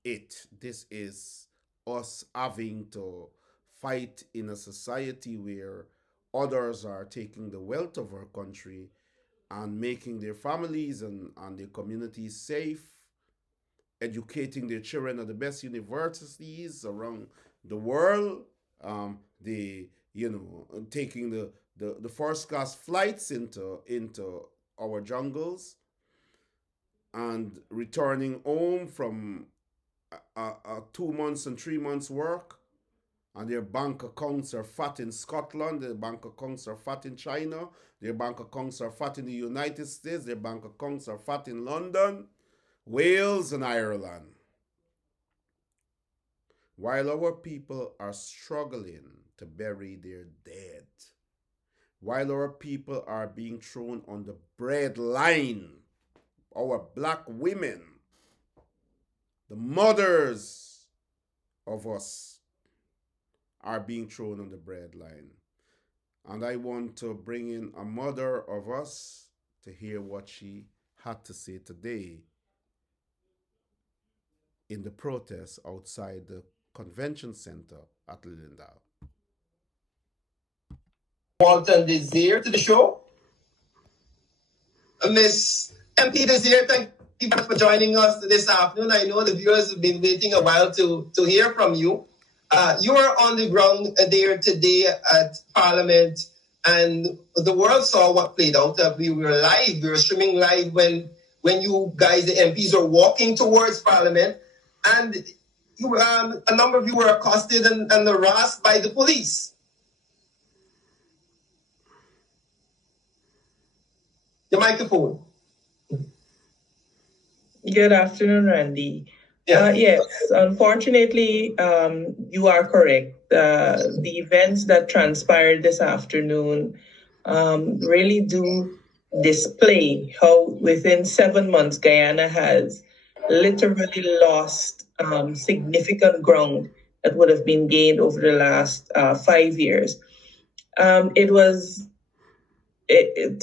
it. This is us having to fight in a society where others are taking the wealth of our country and making their families and their communities safe, educating their children at the best universities around the world. They, taking the first class flights into our jungles and returning home from a 2 months and 3 months work, and their bank accounts are fat in Scotland, their bank accounts are fat in China, their bank accounts are fat in the United States, their bank accounts are fat in London, Wales, and Ireland. While our people are struggling to bury their dead, while our people are being thrown on the bread line, our black women The mothers of us are being thrown on the breadline. And I want to bring in a mother of us to hear what she had to say today in the protest outside the convention center at Lilindale. Walton Desir to the show. Miss MP Desir, thank you for joining us this afternoon. I know the viewers have been waiting a while to hear from you. You are on the ground there today at Parliament, and the world saw what played out. We were live, we were streaming live when you guys, the MPs, are walking towards Parliament, and you, a number of you were accosted and harassed by the police. The microphone. Good afternoon, Randy. Yes, unfortunately, you are correct. The events that transpired this afternoon really do display how within 7 months, Guyana has literally lost significant ground that would have been gained over the last 5 years. To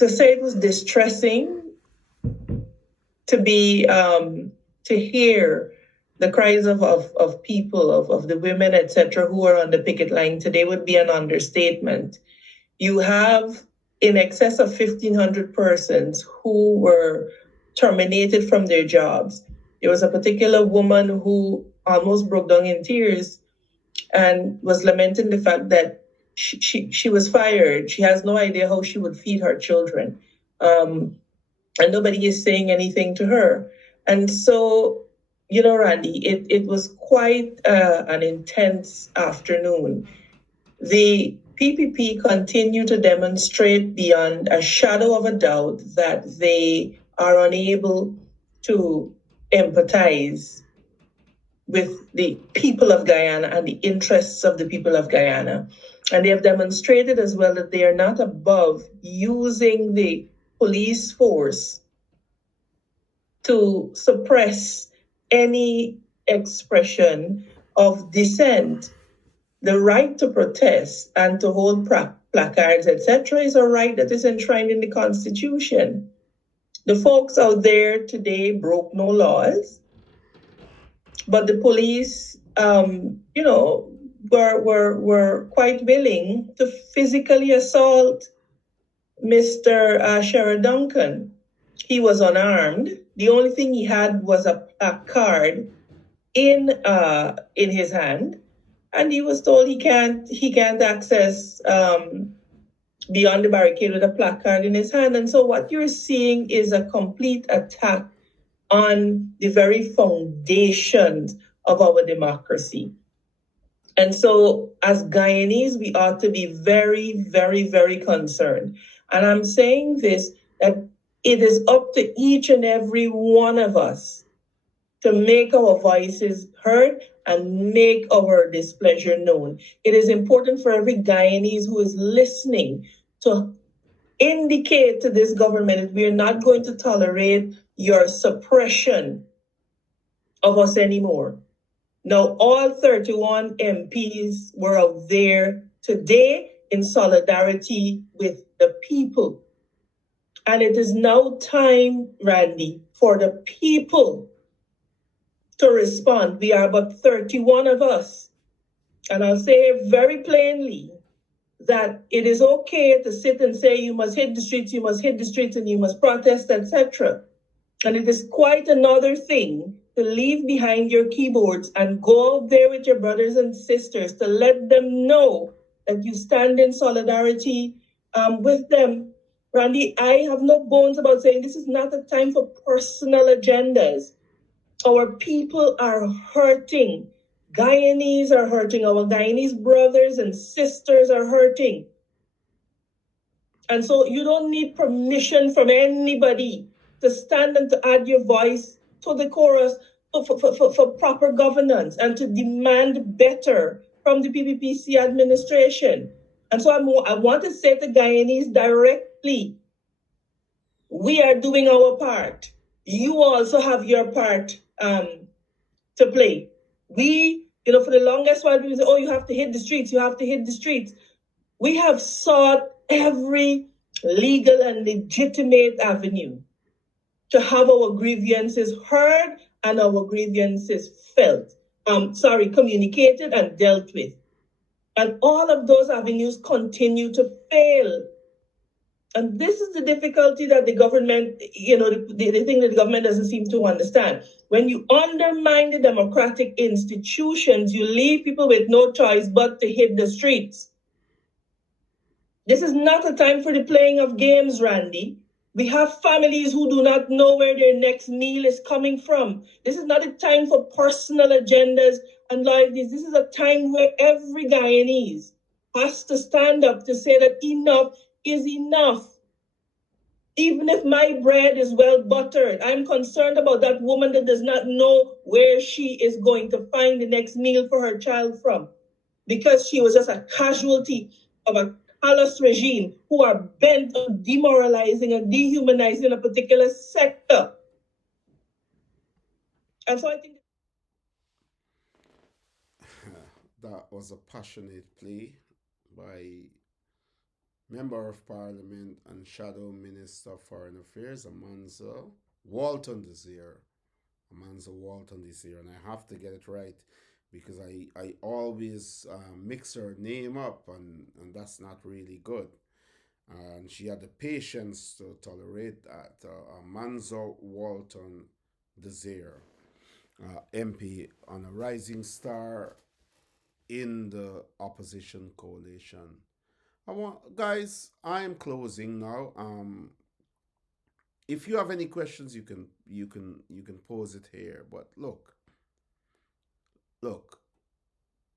say it was distressing to be to hear the cries of people, of the women, etc., who are on the picket line today would be an understatement. You have in excess of 1,500 persons who were terminated from their jobs. There was a particular woman who almost broke down in tears and was lamenting the fact that she was fired. She has no idea how she would feed her children. And nobody is saying anything to her. And so, Randy, it was quite an intense afternoon. The PPP continue to demonstrate beyond a shadow of a doubt that they are unable to empathize with the people of Guyana and the interests of the people of Guyana. And they have demonstrated as well that they are not above using the police force to suppress any expression of dissent. The right to protest and to hold placards, etc., is a right that is enshrined in the Constitution. The folks out there today broke no laws, but the police, were quite willing to physically assault Mr. Sherrod Duncan. He was unarmed. The only thing he had was a card in his hand, and he was told he can't access beyond the barricade with a placard in his hand. And so what you're seeing is a complete attack on the very foundations of our democracy. And so as Guyanese, we ought to be very, very, very concerned. And I'm saying this, that it is up to each and every one of us to make our voices heard and make our displeasure known. It is important for every Guyanese who is listening to indicate to this government that we are not going to tolerate your suppression of us anymore. Now, all 31 MPs were out there today in solidarity with the people. And it is now time, Randy, for the people to respond. We are about 31 of us. And I'll say very plainly that it is okay to sit and say you must hit the streets, and you must protest, etc. And it is quite another thing to leave behind your keyboards and go out there with your brothers and sisters to let them know that you stand in solidarity with them. Randy, I have no bones about saying this is not a time for personal agendas. Our people are hurting. Guyanese are hurting. Our Guyanese brothers and sisters are hurting. And so you don't need permission from anybody to stand and to add your voice to the chorus for proper governance and to demand better from the PPPC administration. And so I want to say to Guyanese directly, we are doing our part. You also have your part to play. We, for the longest while, people say, oh, you have to hit the streets, you have to hit the streets. We have sought every legal and legitimate avenue to have our grievances heard and our grievances communicated and dealt with. And all of those avenues continue to fail. And this is the difficulty that the government, the thing that the government doesn't seem to understand. When you undermine the democratic institutions, you leave people with no choice but to hit the streets. This is not a time for the playing of games, Randy. We have families who do not know where their next meal is coming from. This is not a time for personal agendas and loyalties. This is a time where every Guyanese has to stand up to say that enough is enough. Even if my bread is well buttered, I'm concerned about that woman that does not know where she is going to find the next meal for her child from, because she was just a casualty of a callous regime who are bent on demoralizing and dehumanizing a particular sector. And so I think that was a passionate play by Member of Parliament and Shadow Minister of Foreign Affairs, Amanza Walton Desir. Amanza Walton Desir. And I have to get it right because I always mix her name up, and that's not really good. And she had the patience to tolerate that. Amanza Walton Desir, MP on a rising star in the opposition coalition. Guys, I'm closing now. If you have any questions, you can pose it here. But look,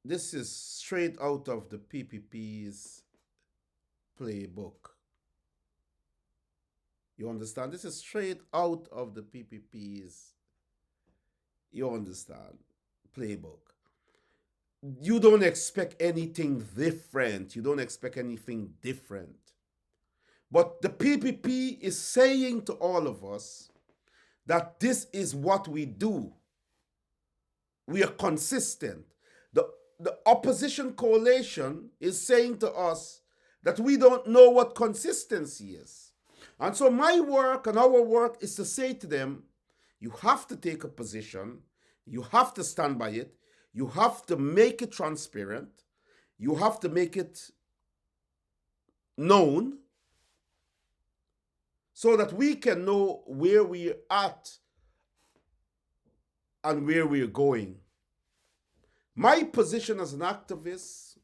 this is straight out of the PPP's playbook. You understand? This is straight out of the PPP's, you understand, playbook. You don't expect anything different. You don't expect anything different. But the PPP is saying to all of us that this is what we do. We are consistent. The opposition coalition is saying to us that we don't know what consistency is. And so my work and our work is to say to them, you have to take a position, you have to stand by it, you have to make it transparent, you have to make it known so that we can know where we're at and where we're going. My position as an activist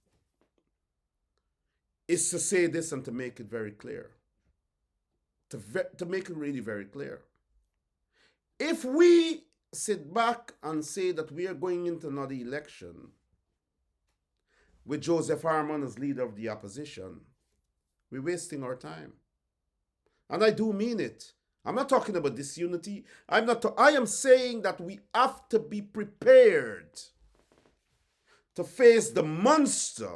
is to say this and to make it very clear. To make it really very clear. If we sit back and say that we are going into another election with Joseph Harmon as leader of the opposition, we're wasting our time. And I do mean it. I'm not talking about disunity. I am saying that we have to be prepared to face the monster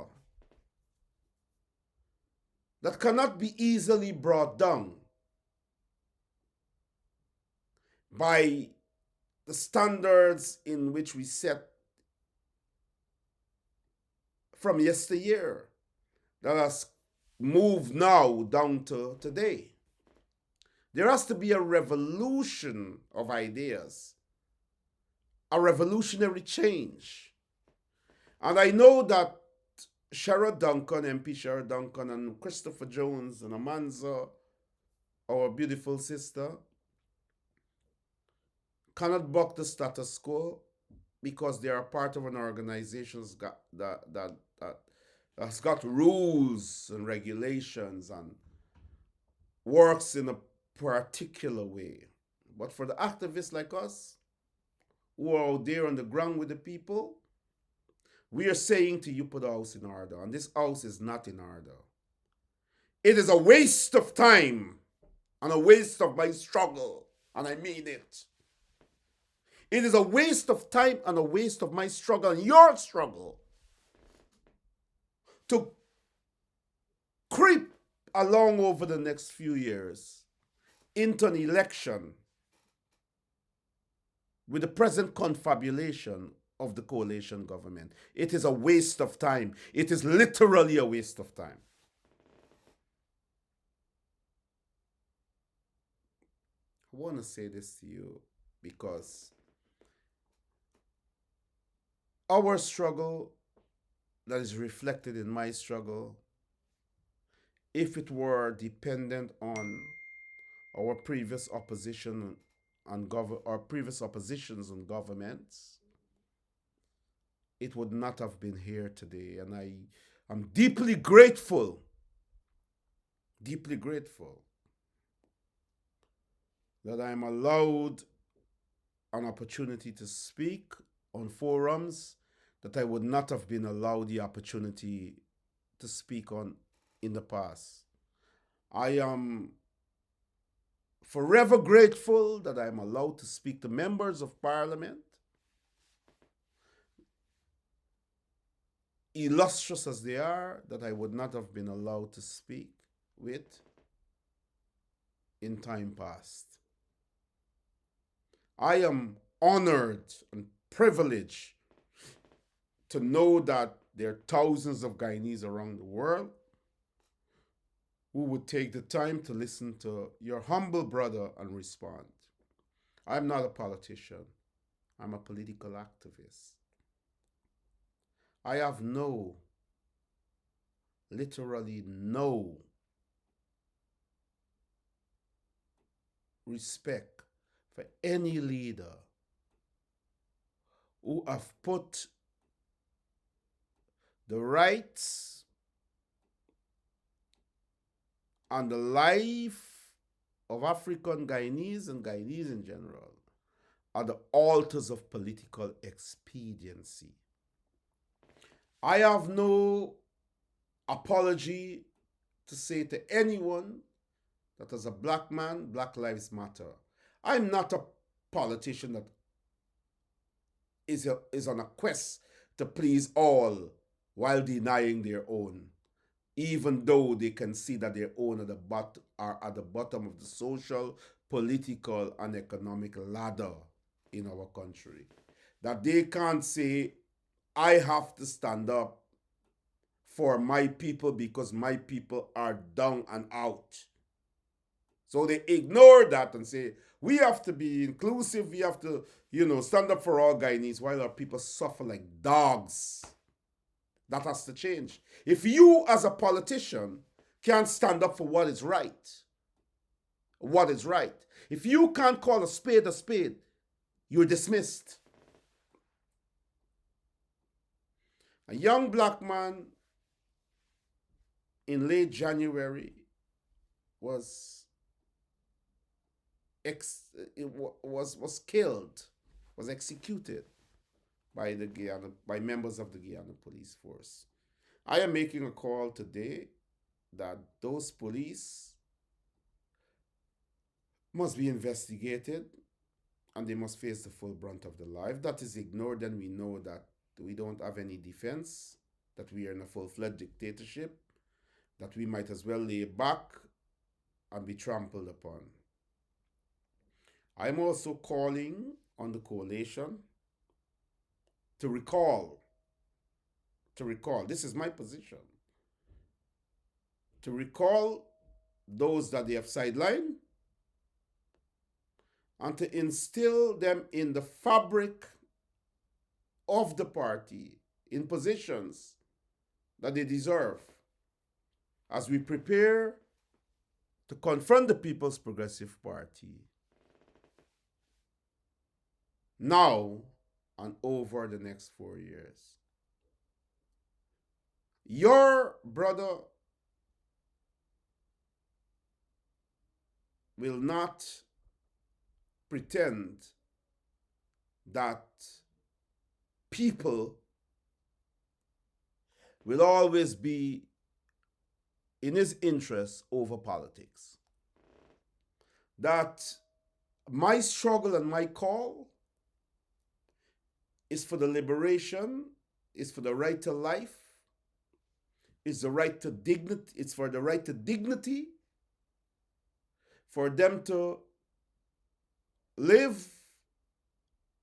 that cannot be easily brought down by the standards in which we set from yesteryear that has moved now down to today. There has to be a revolution of ideas, a revolutionary change. And I know that Shara Duncan, MP Shara Duncan, and Christopher Jones and Amanza, our beautiful sister, cannot buck the status quo because they are part of an organization that has got rules and regulations and works in a particular way. But for the activists like us, who are out there on the ground with the people, we are saying to you, put the house in order. And this house is not in order. It is a waste of time and a waste of my struggle. And I mean it. It is a waste of time and a waste of my struggle and your struggle to creep along over the next few years into an election with the present confabulation of the coalition government. It is a waste of time. It is literally a waste of time. I want to say this to you because our struggle that is reflected in my struggle, if it were dependent on our previous opposition on our previous oppositions on governments, it would not have been here today. And I am deeply grateful that I'm allowed an opportunity to speak on forums that I would not have been allowed the opportunity to speak on in the past. I am forever grateful that I'm allowed to speak to members of parliament, illustrious as they are, that I would not have been allowed to speak with in time past. I am honored and privileged to know that there are thousands of Guyanese around the world who would take the time to listen to your humble brother and respond. I'm not a politician. I'm a political activist. I have literally no respect for any leader who have put the rights and the life of African Guyanese and Guyanese in general at the altars of political expediency. I have no apology to say to anyone that as a black man, Black Lives Matter. I'm not a politician that is on a quest to please all while denying their own, even though they can see that their own are at the bottom of the social, political, and economic ladder in our country. That they can't say, I have to stand up for my people because my people are down and out. So they ignore that and say, we have to be inclusive, we have to, stand up for all Guyanese while our people suffer like dogs. That has to change. If you as a politician can't stand up for what is right, if you can't call a spade, you're dismissed. A young black man in late January was killed, was executed by members of the Guyana police force. I am making a call today that those police must be investigated and they must face the full brunt of the law. If that is ignored, then we know that we don't have any defense, that we are in a full-fledged dictatorship, that we might as well lay back and be trampled upon. I'm also calling on the coalition to recall, this is my position, to recall those that they have sidelined and to instill them in the fabric of the party in positions that they deserve as we prepare to confront the People's Progressive Party now and over the next 4 years. Your brother will not pretend that people will always be in his interest over politics. That my struggle and my call is for the liberation, is for the right to life, is the right to dignity, it's for the right to dignity, for them to live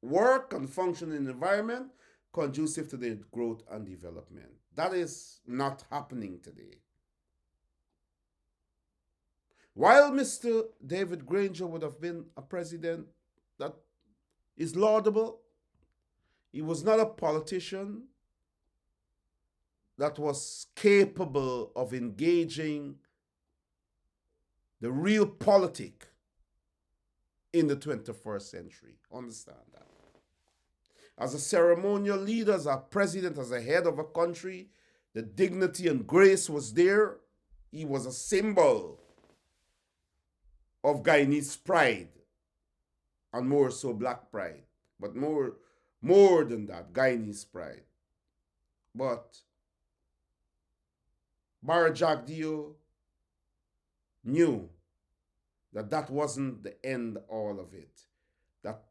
work and function in an environment conducive to their growth and development. That is not happening today. While Mr. David Granger would have been a president that is laudable, he was not a politician that was capable of engaging the real politic in the 21st century. Understand that. As a ceremonial leader, as a president, as a head of a country, the dignity and grace was there. He was a symbol of Guyanese pride, and more so black pride, but more than that, Guyanese pride. But Barra Jagdeo knew that that wasn't the end all of it. That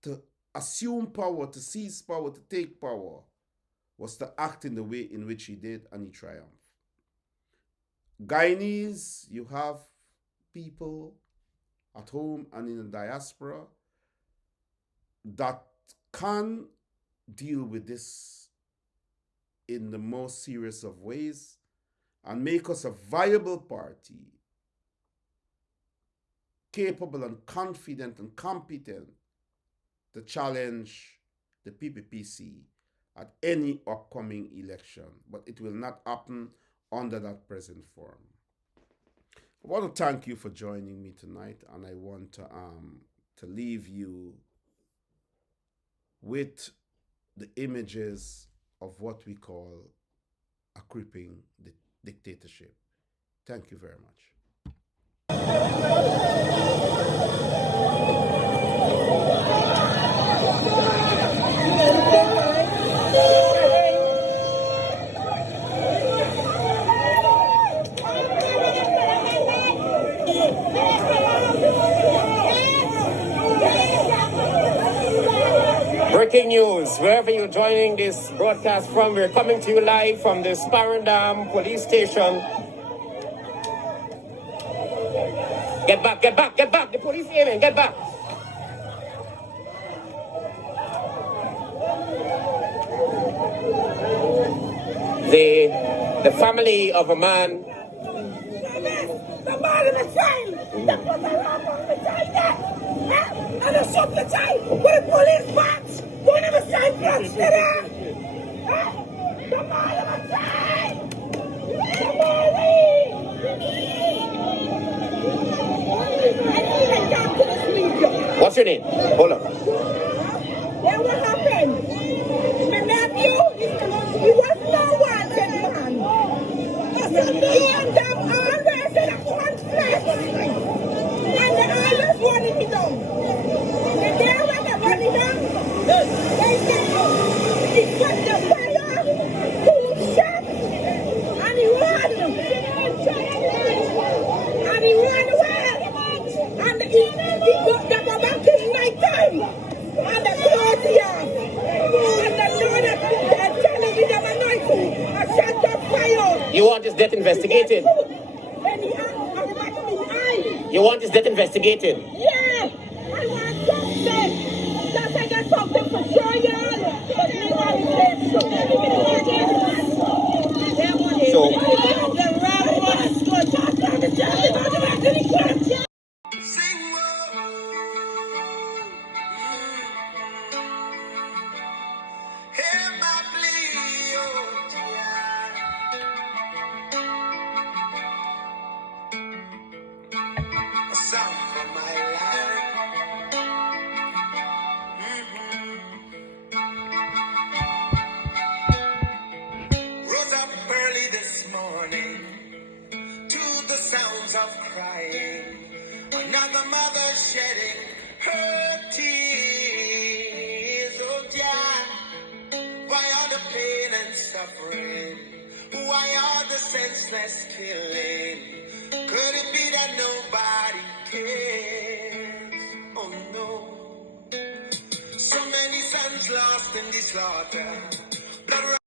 to assume power, to seize power, to take power, was to act in the way in which he did, and he triumphed. Guyanese, you have people at home and in the diaspora that can deal with this in the most serious of ways and make us a viable party, capable and confident and competent to challenge the PPPC at any upcoming election. But it will not happen under that present form. I want to thank you for joining me tonight, and I want to leave you with the images of what we call a creeping dictatorship. Thank you very much. Breaking news, wherever you're joining this broadcast from, we're coming to you live from the Sparendam police station. Get back, get back, get back, the police aiming, get back. The family of a man. The man and the child. They put a rope on the child there. And they shot the child with a police box. One of the side blocks there. The man and the child. The Molly. What's your name? Hold on. Then what happened? My nephew, he was no wanted man. He and them always in a conflict. And they always wanted me down. And there when they wanted me down, they said, he cut the fire, who shot, and he ran. And he ran away. And he got back in night time. And the clothes here. And the Lord is telling me them anointing. I shut the fire. You want this death investigated? You want this death investigated? Yeah. I want something. Just I get something for sure, y'all. But nobody says so. The rabbi was going to talk about the job about the rest of the church. Sing whoa. Hear my plea, oh dear. A song for my life. Rose up early this morning to the sounds of crying. Another mother shedding her tears. Oh dear, why all the pain and suffering? Why all the senseless killing? Could it be that nobody cares? Oh no. So many sons lost in the slaughter. Blood